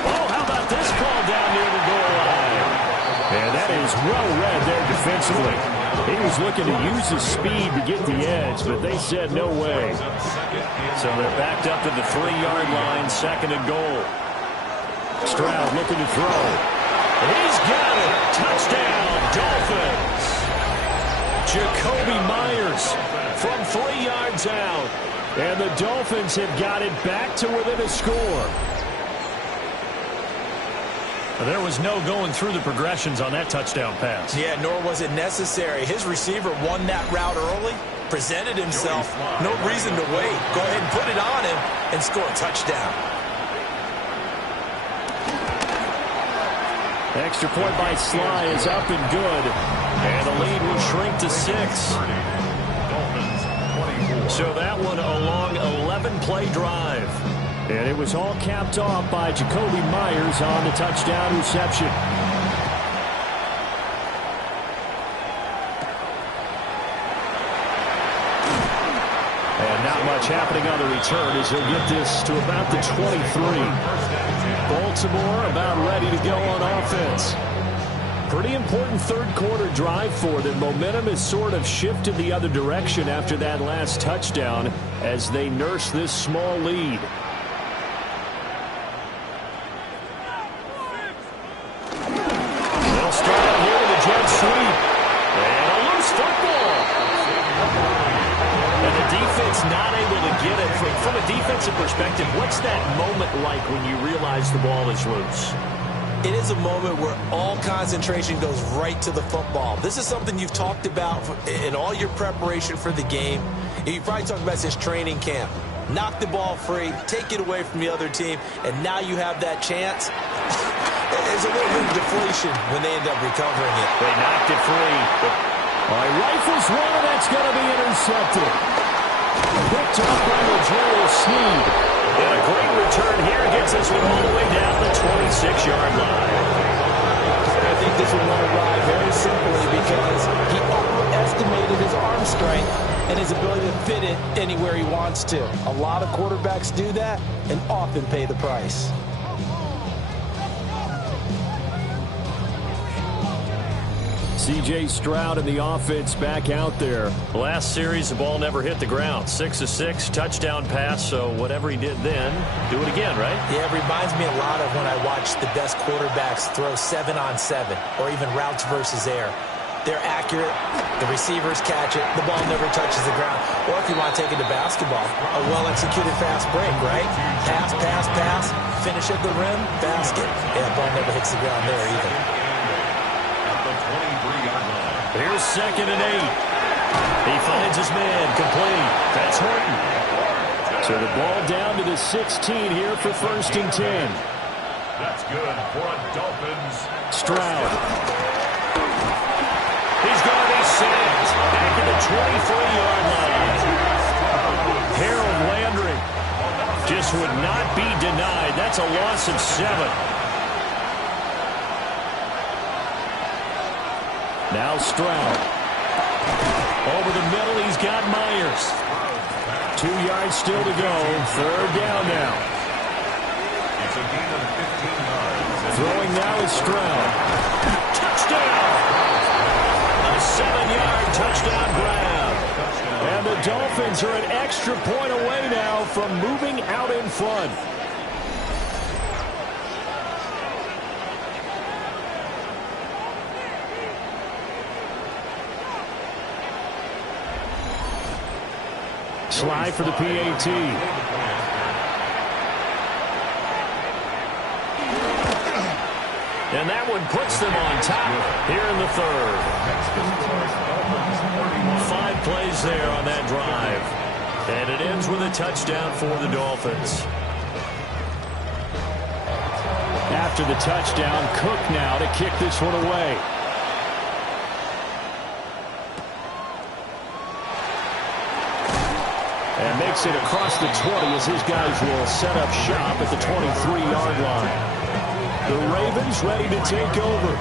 Oh, how about this call down near the goal line? And that is well read there defensively. He was looking to use his speed to get the edge, but they said no way. So they're backed up to the 3-yard line, 2nd and goal. Stroud looking to throw. He's got it. Touchdown, Dolphins. Jacoby Myers from 3 yards out. And the Dolphins have got it back to within a score. There was no going through the progressions on that touchdown pass. Yeah, nor was it necessary. His receiver won that route early, presented himself. No reason to wait. Go ahead and put it on him and score a touchdown. Extra point by Sly is up and good. And the lead will shrink to 6. So that one a long 11-play drive. And it was all capped off by Jacoby Myers on the touchdown reception. And not much happening on the return as he'll get this to about the 23. Baltimore about ready to go on offense. Pretty important third-quarter drive for them. Momentum has sort of shifted the other direction after that last touchdown as they nurse this small lead. They'll start out here with a jet sweep. And a loose football. And the defense not able to get it. From a defensive perspective, what's that moment like when you realize the ball is loose? It is a moment where all concentration goes right to the football. This is something you've talked about in all your preparation for the game. You probably talked about this training camp. Knock the ball free, take it away from the other team, and now you have that chance. There's a little bit of deflation when they end up recovering it. They knocked it free. All right, rifles one, and that's going to be intercepted. Picked up by Joel Sneed. And a great return here gets this one all the way down the 26-yard line. I think this one went awry very simply because he overestimated his arm strength and his ability to fit it anywhere he wants to. A lot of quarterbacks do that and often pay the price. C.J. Stroud and the offense back out there. Last series, the ball never hit the ground. 6 of 6, touchdown pass, so whatever he did then, do it again, right? Yeah, it reminds me a lot of when I watch the best quarterbacks throw 7-on-7 or even routes versus air. They're accurate, the receivers catch it, the ball never touches the ground. Or if you want to take it to basketball, a well-executed fast break, right? Pass, pass, pass, finish at the rim, basket. Yeah, the ball never hits the ground there either. Here's 2nd and 8. He finds his man complete. That's Horton. So the ball down to the 16 here for 1st and 10. That's good for a Dolphins. Stroud. He's going to be sacked back at the 23-yard line. Harold Landry just would not be denied. That's a loss of 7. Now Stroud. Over the middle, he's got Myers. 2 yards still to go. 3rd down now. It's a gain of 15 yards. Throwing now is Stroud. Touchdown! A 7-yard touchdown grab. And the Dolphins are an extra point away now from moving out in front. Slide for the PAT. And that one puts them on top here in the third. 5 plays there on that drive. And it ends with a touchdown for the Dolphins. After the touchdown, Cook now to kick this one away. And makes it across the 20 as his guys will set up shop at the 23-yard line. The Ravens ready to take over.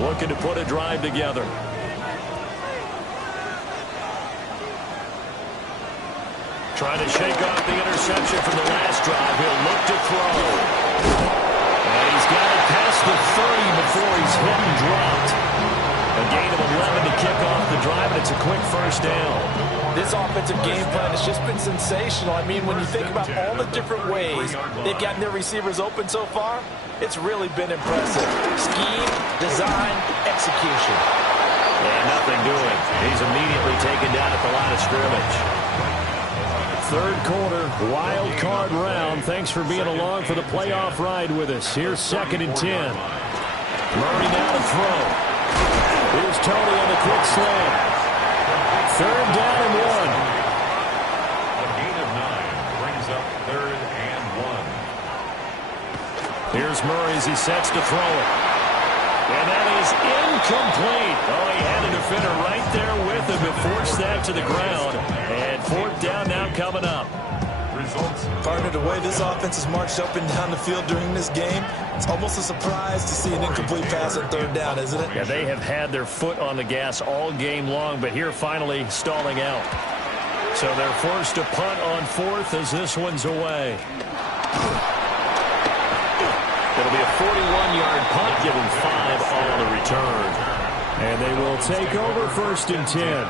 Looking to put a drive together. Trying to shake off the interception from the last drive. He'll look to throw. And he's got it past the 30 before he's hit and dropped. A gain of 11 to kick off the drive, and it's a quick first down. This offensive game plan has just been sensational. I mean, when you think about all the different ways they've gotten their receivers open so far, it's really been impressive. Scheme, design, execution. And nothing doing. He's immediately taken down at the line of scrimmage. Third quarter, wild card round. Thanks for being along for the playoff ride with us. Here's 2nd and 10. Murray now to throw. Here's Tony on the quick slant. 3rd down and 1. A gain of 9 brings up 3rd and 1. Here's Murray as he sets to throw it. And that is incomplete. Oh, he had a defender right there with him to force that to the ground. And 4th down now coming up. Partner, the way this offense has marched up and down the field during this game, it's almost a surprise to see an incomplete pass on 3rd down, isn't it? Yeah, they have had their foot on the gas all game long, but here finally stalling out. So they're forced to punt on 4th as this one's away. It'll be a 41-yard punt, giving 5 on the return. And they will take over 1st and 10.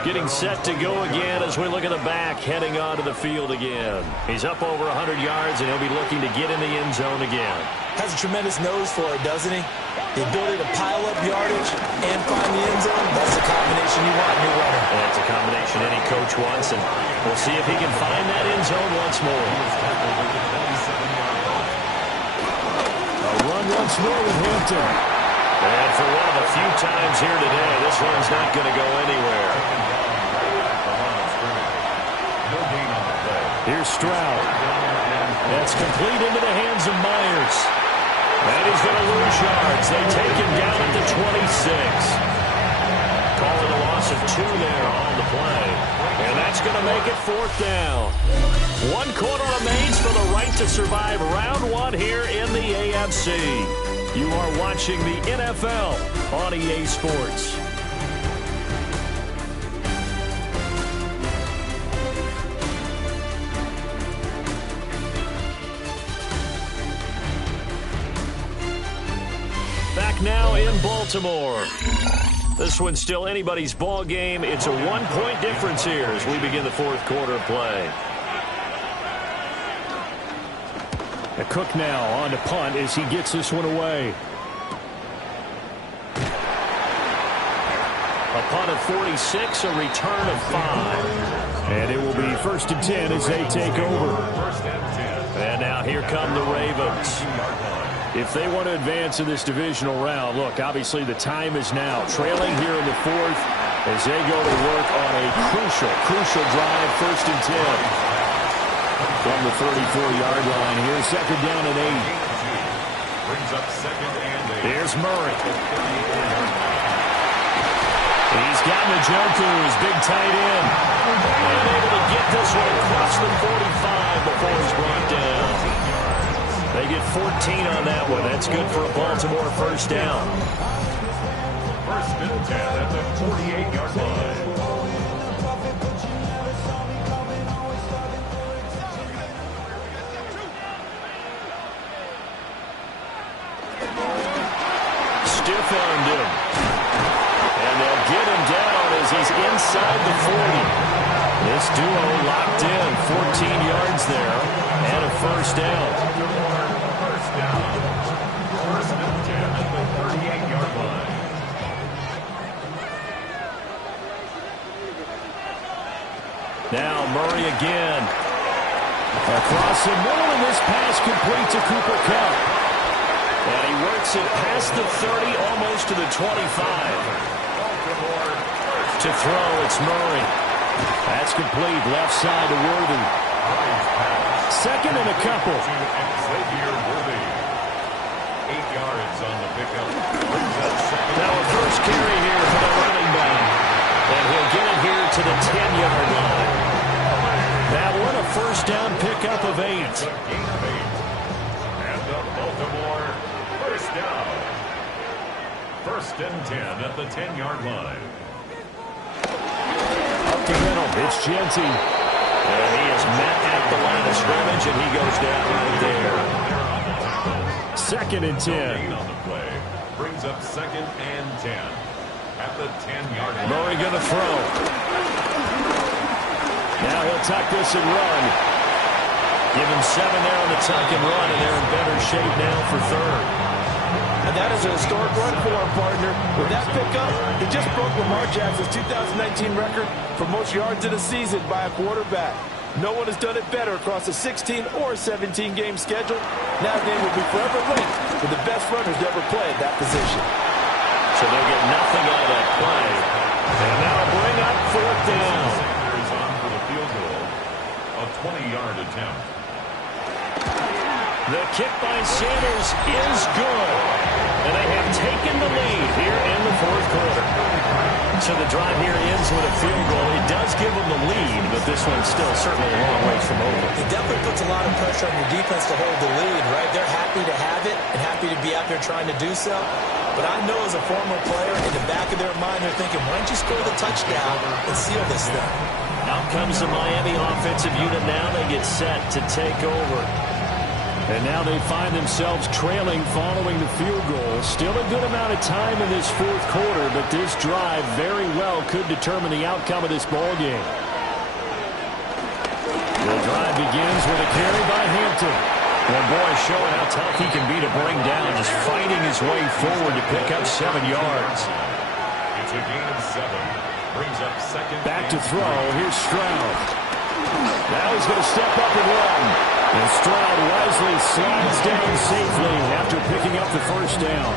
Getting set to go again as we look at the back, heading onto the field again. He's up over 100 yards, and he'll be looking to get in the end zone again. Has a tremendous nose for it, doesn't he? The ability to pile up yardage and find the end zone, that's the combination you want in your runner. And it's a combination any coach wants, and we'll see if he can find that end zone once more. A run once more with Hampton. And for one of the few times here today, this one's not going to go anywhere. Here's Stroud. That's complete into the hands of Myers. And he's going to lose yards. They take him down at the 26. Calling a loss of 2 there on the play. And that's going to make it 4th down. 1 quarter remains for the right to survive round 1 here in the AFC. You are watching the NFL on EA Sports. Back now in Baltimore. This one's still anybody's ball game. It's a 1-point difference here as we begin the 4th quarter of play. The Cook now on to punt as he gets this one away. A punt of 46, a return of 5. And it will be 1st and 10 as they take over. And now here come the Ravens. If they want to advance in this divisional round, look, obviously the time is now. Trailing here in the 4th as they go to work on a crucial drive, 1st and 10. From the 34-yard line here, 2nd down and 8. Brings up 2nd and 8. Here's Murray. He's got Njoku, his big tight end. And able to get this one across the 45 before he's brought down. They get 14 on that one. That's good for a Baltimore 1st down. 1st and 10 at the 48-yard line. Stiff-armed him. And they'll get him down as he's inside the 40. This duo locked in, 14 yards there, and a 1st down. 1st down. 1st and 10 at the 38-yard line. Now Murray again. Across the middle, and this pass complete to Cooper Kupp. And he works it past the 30, almost to the 25. To throw, it's Murray. That's complete, left side to Worthy. Second and a couple. Xavier Worthy. 8 yards on the pickup. Now a first carry here for the running back. And he'll get it here to the 10-yard line. That one a first down pickup of 8. Gain of 8. And the Baltimore first down. First and 10 at the 10-yard line. Up the middle, it's Genty. And he is met at the line of scrimmage, and he goes down right there. Second and 10. Gain on the play. Brings up second and 10. At the 10-yard line. Murray going to throw. Now he'll tuck this and run. Give him 7 there on the tuck and run, and they're in better shape now for third. And that is a historic run for him, partner. With that pickup, he just broke Lamar Jackson's 2019 record for most yards in a season by a quarterback. No one has done it better across a 16 or 17-game schedule. Now his name will be forever linked with the best runners to ever play at that position. So they'll get nothing out of that play. And now bring up fourth down. Is on for the field goal. A 20-yard attempt. The kick by Sanders is good. And they have taken the lead here in the fourth quarter. So the drive here ends with a field goal. It does give them the lead, but this one's still certainly a long ways from over. It definitely puts a lot of pressure on your defense to hold the lead, right? They're happy to have it and happy to be out there trying to do so. But I know as a former player, in the back of their mind, they're thinking, why don't you score the touchdown and seal this thing? Out comes the Miami offensive unit now. They get set to take over. And now they find themselves trailing following the field goal. Still a good amount of time in this fourth quarter, but this drive very well could determine the outcome of this ball game. The drive begins with a carry by Hampton. Well, boy, showing how tough he can be to bring down, just fighting his way forward to pick up 7 yards. It's a gain of 7. Brings up second. Back to throw. Here's Stroud. Now he's going to step up and run. And Stroud wisely slides down safely after picking up the first down.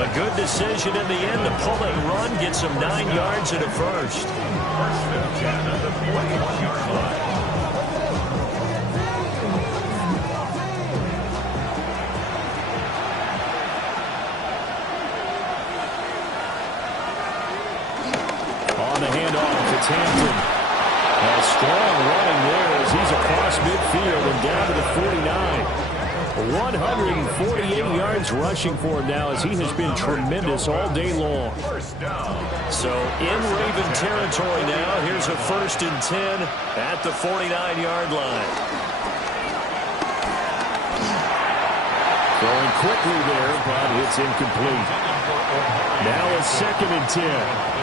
A good decision in the end to pull and run, gets him 9 yards and a first. First and 10 at the 41-yard line. On the handoff, it's Hampton. A strong running there as he's across midfield and down to the 49. 148 yards rushing for him now as he has been tremendous all day long. So in Raven territory now, here's a first and 10 at the 49-yard line. Throwing quickly there, but it's incomplete. Now it's second and 10.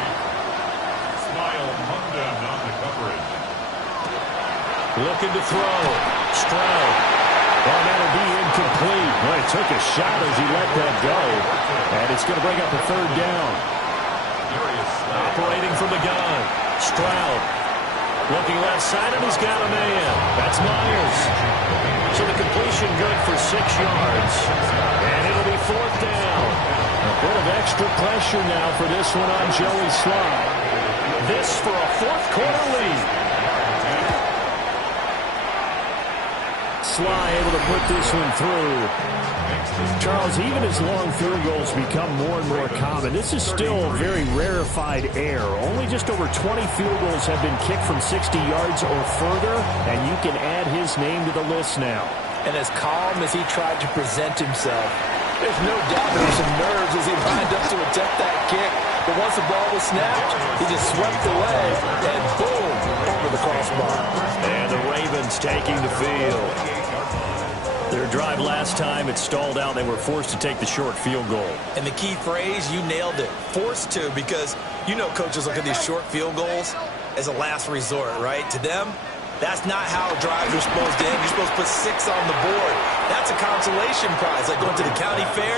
Looking to throw. Stroud. Well, that'll be incomplete. Well, he took a shot as he let that go. And it's going to bring up a third down. Operating from the gun. Stroud. Looking left side, and he's got a man. That's Myers. So the completion good for 6 yards. And it'll be fourth down. A bit of extra pressure now for this one on Joey Sly. This for a fourth quarter lead. Sly able to put this one through. Charles, even as long field goals become more and more common, this is still a very rarefied air. Only just over 20 field goals have been kicked from 60 yards or further, and you can add his name to the list now. And as calm as he tried to present himself, there's no doubt there were some nerves as he lined up to attempt that kick. But once the ball was snapped, he just swept away and boom, over the crossbar. And the Ravens taking the field. Their drive last time, it stalled out. They were forced to take the short field goal. And the key phrase, you nailed it, forced to, because you know coaches look at these short field goals as a last resort, right? To them, that's not how drives are supposed to end. You're supposed to put 6 on the board. That's a consolation prize, like going to the county fair.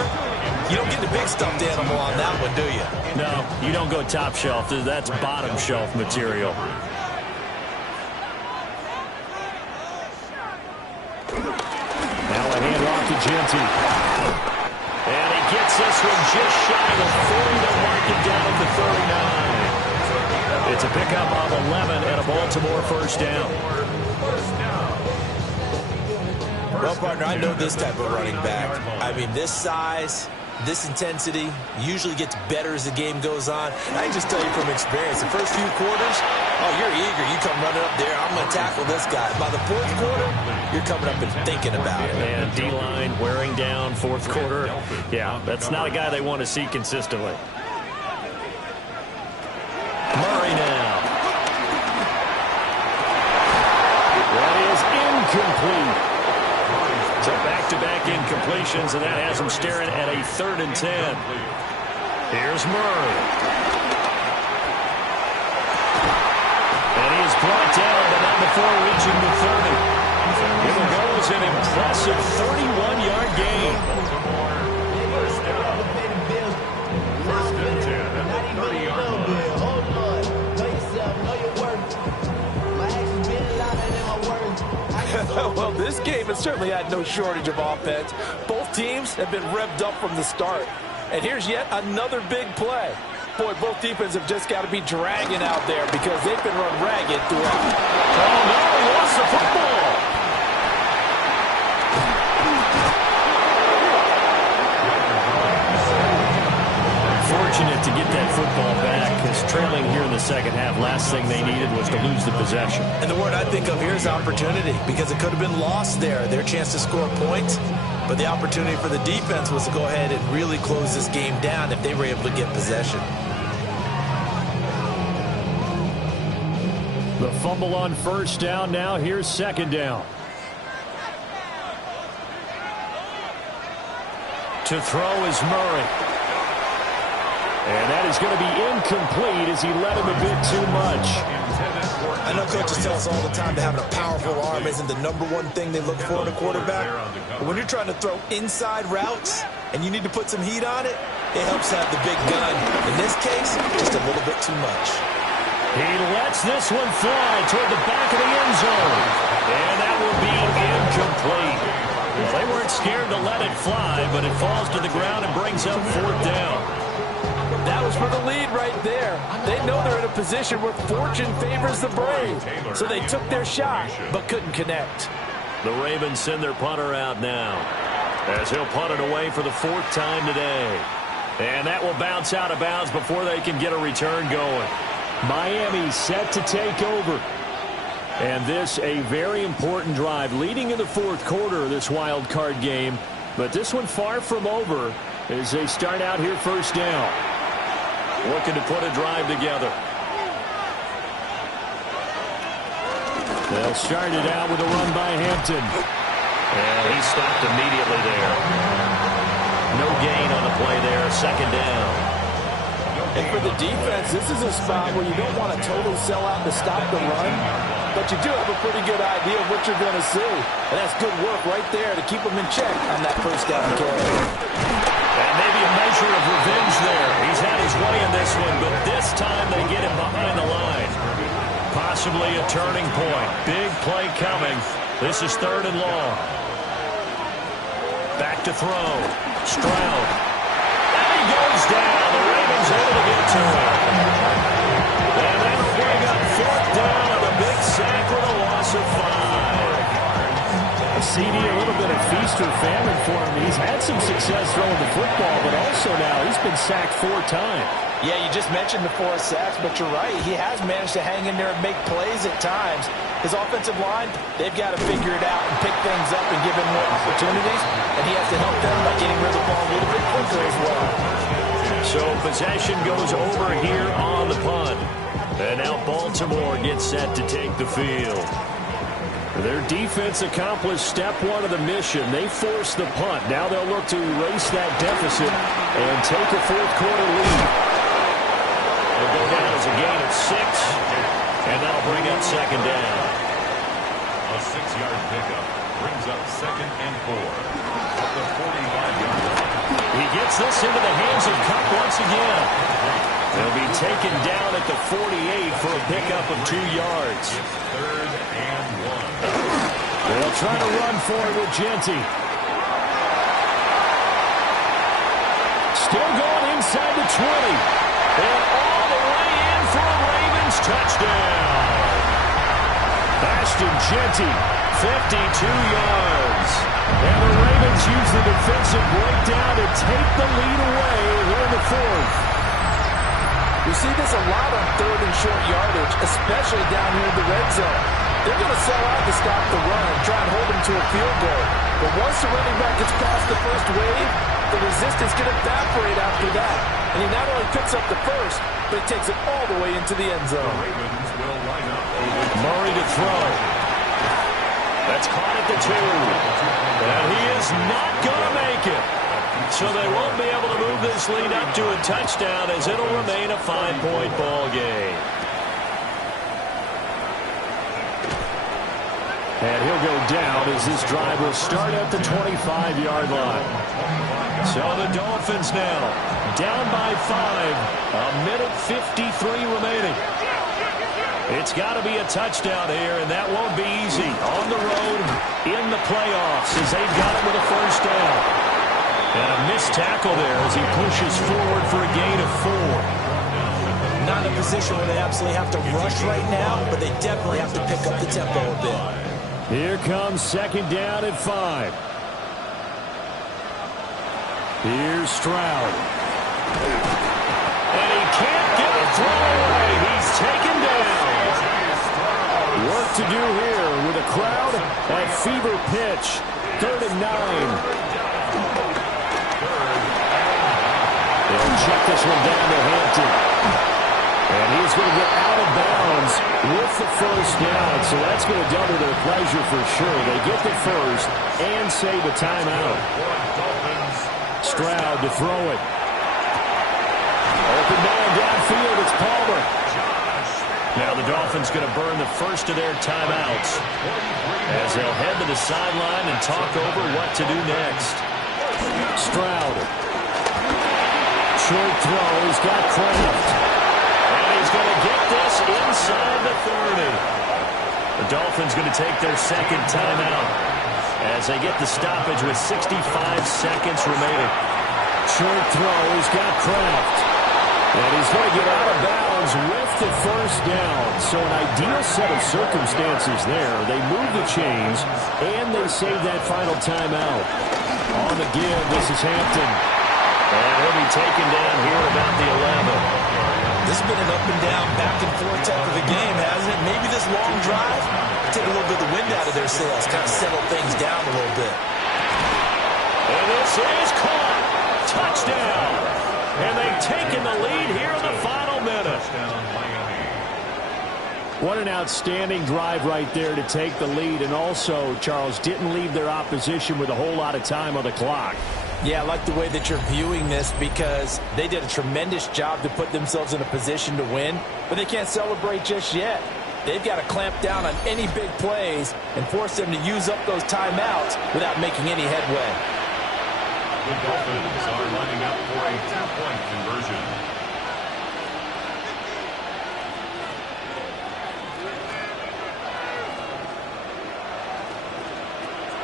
You don't get the big stuffed animal on that one, do you? No, you don't go top shelf. That's bottom shelf material. Now a handoff to Genty. And he gets this one just shy of 40 to mark it down at the 39. It's a pickup of 11 and a Baltimore first down. Well, partner, I know this type of running back. I mean, this size, this intensity usually gets better as the game goes on. And I can just tell you from experience, the first few quarters, oh, you're eager. You come running up there, I'm going to tackle this guy. By the fourth quarter, you're coming up and thinking about it. And D-line wearing down fourth quarter. Yeah, that's not a guy they want to see consistently. Murray now. That is incomplete. So back-to-back incompletions, and that has him staring at a 3rd and 10. Here's Murray. And he is brought down, but not before reaching the 30. It will go as an impressive 31-yard gain. First and 10 at the 30-yard line. Well, this game has certainly had no shortage of offense. Both teams have been revved up from the start. And here's yet another big play. Boy, both defenses have just got to be dragging out there because they've been run ragged throughout. Oh, no, he lost the football. Fortunate to get that football back, because trailing here in the second half, last thing they needed was to lose the possession. And the word I think of here is opportunity, because it could have been lost there, their chance to score points. But the opportunity for the defense was to go ahead and really close this game down if they were able to get possession. The fumble on first down. Now here's second down. To throw is Murray. And that is going to be incomplete as he led him a bit too much. I know coaches tell us all the time that having a powerful arm isn't the #1 thing they look for in a quarterback. But when you're trying to throw inside routes and you need to put some heat on it, it helps have the big gun. In this case, just a little bit too much. He lets this one fly toward the back of the end zone. And that will be incomplete. Well, they weren't scared to let it fly, but it falls to the ground and brings up 4th down. That was for the lead right there. They know they're in a position where fortune favors the brave. So they took their shot, but couldn't connect. The Ravens send their punter out now, as he'll punt it away for the 4th time today. And that will bounce out of bounds before they can get a return going. Miami set to take over. And this a very important drive leading in the 4th quarter of this wild card game. But this one far from over as they start out here first down. Looking to put a drive together. They'll start it out with a run by Hampton. And he stopped immediately there. No gain on the play there. Second down. And for the defense, this is a spot where you don't want to totally sell out to stop the run, but you do have a pretty good idea of what you're going to see. And that's good work right there to keep them in check on that first down carry. And maybe a measure of revenge there. He's had his way in this one, but this time they get him behind the line. Possibly a turning point. Big play coming. This is 3rd and long. Back to throw. Stroud. And he goes down. The Ravens able to get to him. And that'll bring up 4th down on a big sack with a loss of 5. CD, a little bit of feast or famine for him. He's had some success throwing the football, but also now he's been sacked 4 times. Yeah, you just mentioned the 4 sacks, but you're right. He has managed to hang in there and make plays at times. His offensive line, they've got to figure it out and pick things up and give him more opportunities, and he has to help them by getting rid of the ball a little bit quicker as well. So possession goes over here on the punt. And now Baltimore gets set to take the field. Their defense accomplished step 1 of the mission. They forced the punt. Now they'll look to erase that deficit and take a 4th quarter lead. They'll go down as a gain of 6, and that'll bring up second down. A 6-yard pickup brings up 2nd and 4 at the 45-yard line. He gets this into the hands of Cup once again. They'll be taken down at the 48 for a pickup of 2 yards. It's 3rd and 1. They'll try to run for it with Genty. Still going inside the 20. And all the way in for a Ravens touchdown. Ashton Genty, 52 yards. And the Ravens use the defensive breakdown to take the lead away here in the fourth. We see this a lot on third and short yardage, especially down here in the red zone. They're going to sell out to stop the run, try and hold them to a field goal. But once the running back gets past the first wave, the resistance can evaporate after that. And he not only picks up the first, but he takes it all the way into the end zone. Murray to throw. That's caught at the 2. And he is not going to make it. So they won't be able to move this lead up to a touchdown as it'll remain a 5-point ball game. And he'll go down as this drive will start at the 25-yard line. So the Dolphins now down by 5. 1:53 remaining. It's got to be a touchdown here, and that won't be easy. On the road, in the playoffs, as they've got it with a first down. And a missed tackle there as he pushes forward for a gain of 4. Not in a position where they absolutely have to rush right now, but they definitely have to pick up the tempo a bit. Here comes second down at 5. Here's Stroud. And he can't get a throw away. He's taken down. Work to do here with a crowd at fever pitch. 3rd and 9. They'll check this one down to Hampton. And he's going to get out of bounds with the first down. So that's going to double their pleasure for sure. They get the first and save a timeout. Stroud to throw it. Open man downfield. It's Palmer. Now the Dolphins going to burn the first of their timeouts as they'll head to the sideline and talk over what to do next. Stroud. Short throw. He's got Kraft. And he's going to get this inside the 30. The Dolphins going to take their second timeout as they get the stoppage with 65 seconds remaining. Short throw. He's got Kraft. And he's going to get out of bounds with the first down. So an ideal set of circumstances there. They move the chains, and they save that final timeout. On the give, this is Hampton. And he'll be taken down here at about the 11. This has been an up and down, back and forth type of a game, hasn't it? Maybe this long drive take a little bit of the wind out of their sails, kind of settle things down a little bit. And this is caught. Touchdown. And they've taken the lead here in the final minute. What an outstanding drive right there to take the lead. And also, Charles, didn't leave their opposition with a whole lot of time on the clock. Yeah, I like the way that you're viewing this because they did a tremendous job to put themselves in a position to win, but they can't celebrate just yet. They've got to clamp down on any big plays and force them to use up those timeouts without making any headway. The Dolphins are lining up for a 2-point conversion.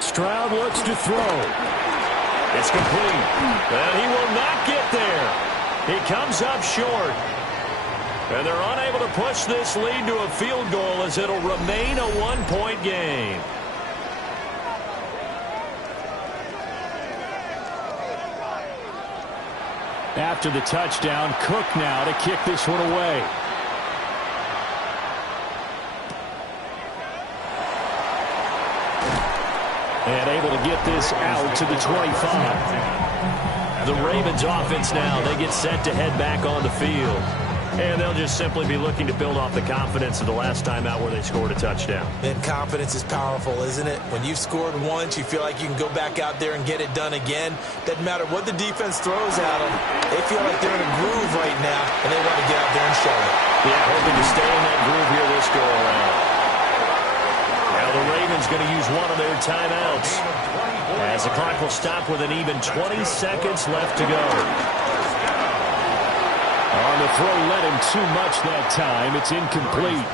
Stroud looks to throw. It's complete. And he will not get there. He comes up short. And they're unable to push this lead to a field goal as it'll remain a 1-point game. After the touchdown, Cook now to kick this one away. And able to get this out to the 25. The Ravens offense now, they get set to head back on the field. And they'll just simply be looking to build off the confidence of the last time out where they scored a touchdown. And confidence is powerful, isn't it? When you've scored once, you feel like you can go back out there and get it done again. Doesn't matter what the defense throws at them. They feel like they're in a groove right now, and they want to get out there and show it. Yeah, hoping to stay in that groove here this go-around. Now the Ravens going to use one of their timeouts as the clock will stop with an even 20 seconds left to go. On the throw, led him too much that time. It's incomplete.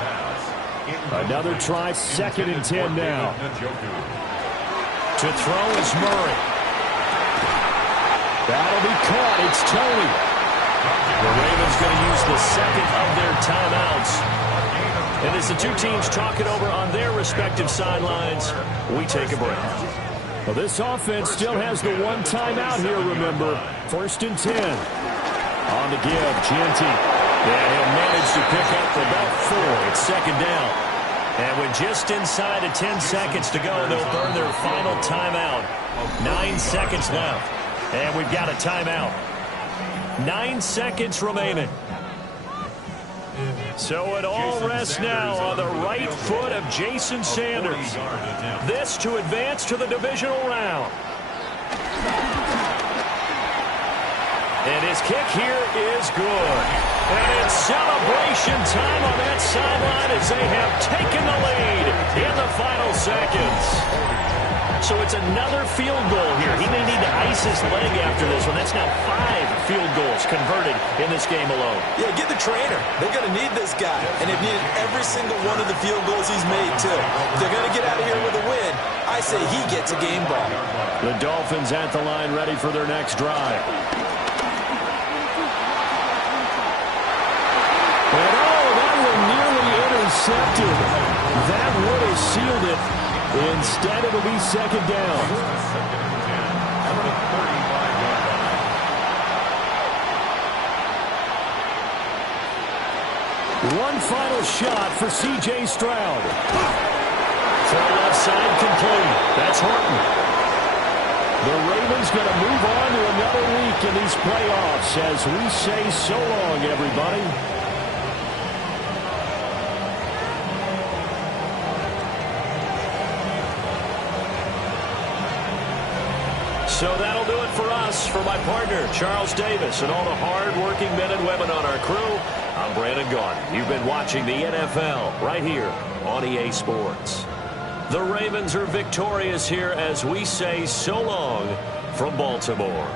Another try, 2nd and 10 now. To throw is Murray. That'll be caught. It's Tony. The Ravens going to use the second of their timeouts. And as the two teams talk it over on their respective sidelines, we take a break. Well, this offense still has the one timeout here, remember. 1st and 10. On the give, Genty. Yeah, he'll manage to pick up about 4. It's 2nd down. And with just inside of 10 seconds to go, they'll burn their final timeout. 9 seconds left. And we've got a timeout. 9 seconds remaining. So it all rests now on the right foot of Jason Sanders. This to advance to the divisional round. And his kick here is good. And it's celebration time on that sideline as they have taken the lead in the final seconds. So it's another field goal here. He may need to ice his leg after this one. That's now 5 field goals converted in this game alone. Yeah, get the trainer. They're going to need this guy. And they've needed every single one of the field goals he's made, too. If they're going to get out of here with a win, I say he gets a game ball. The Dolphins at the line ready for their next drive. And that one nearly intercepted. That would have sealed it. Instead, it'll be 2nd down. One final shot for C.J. Stroud. Throw left side complete. That's Horton. The Ravens going to move on to another week in these playoffs as we say so long, everybody. So that'll do it for us. For my partner, Charles Davis, and all the hard-working men and women on our crew, I'm Brandon Gaudin. You've been watching the NFL right here on EA Sports. The Ravens are victorious here as we say so long from Baltimore.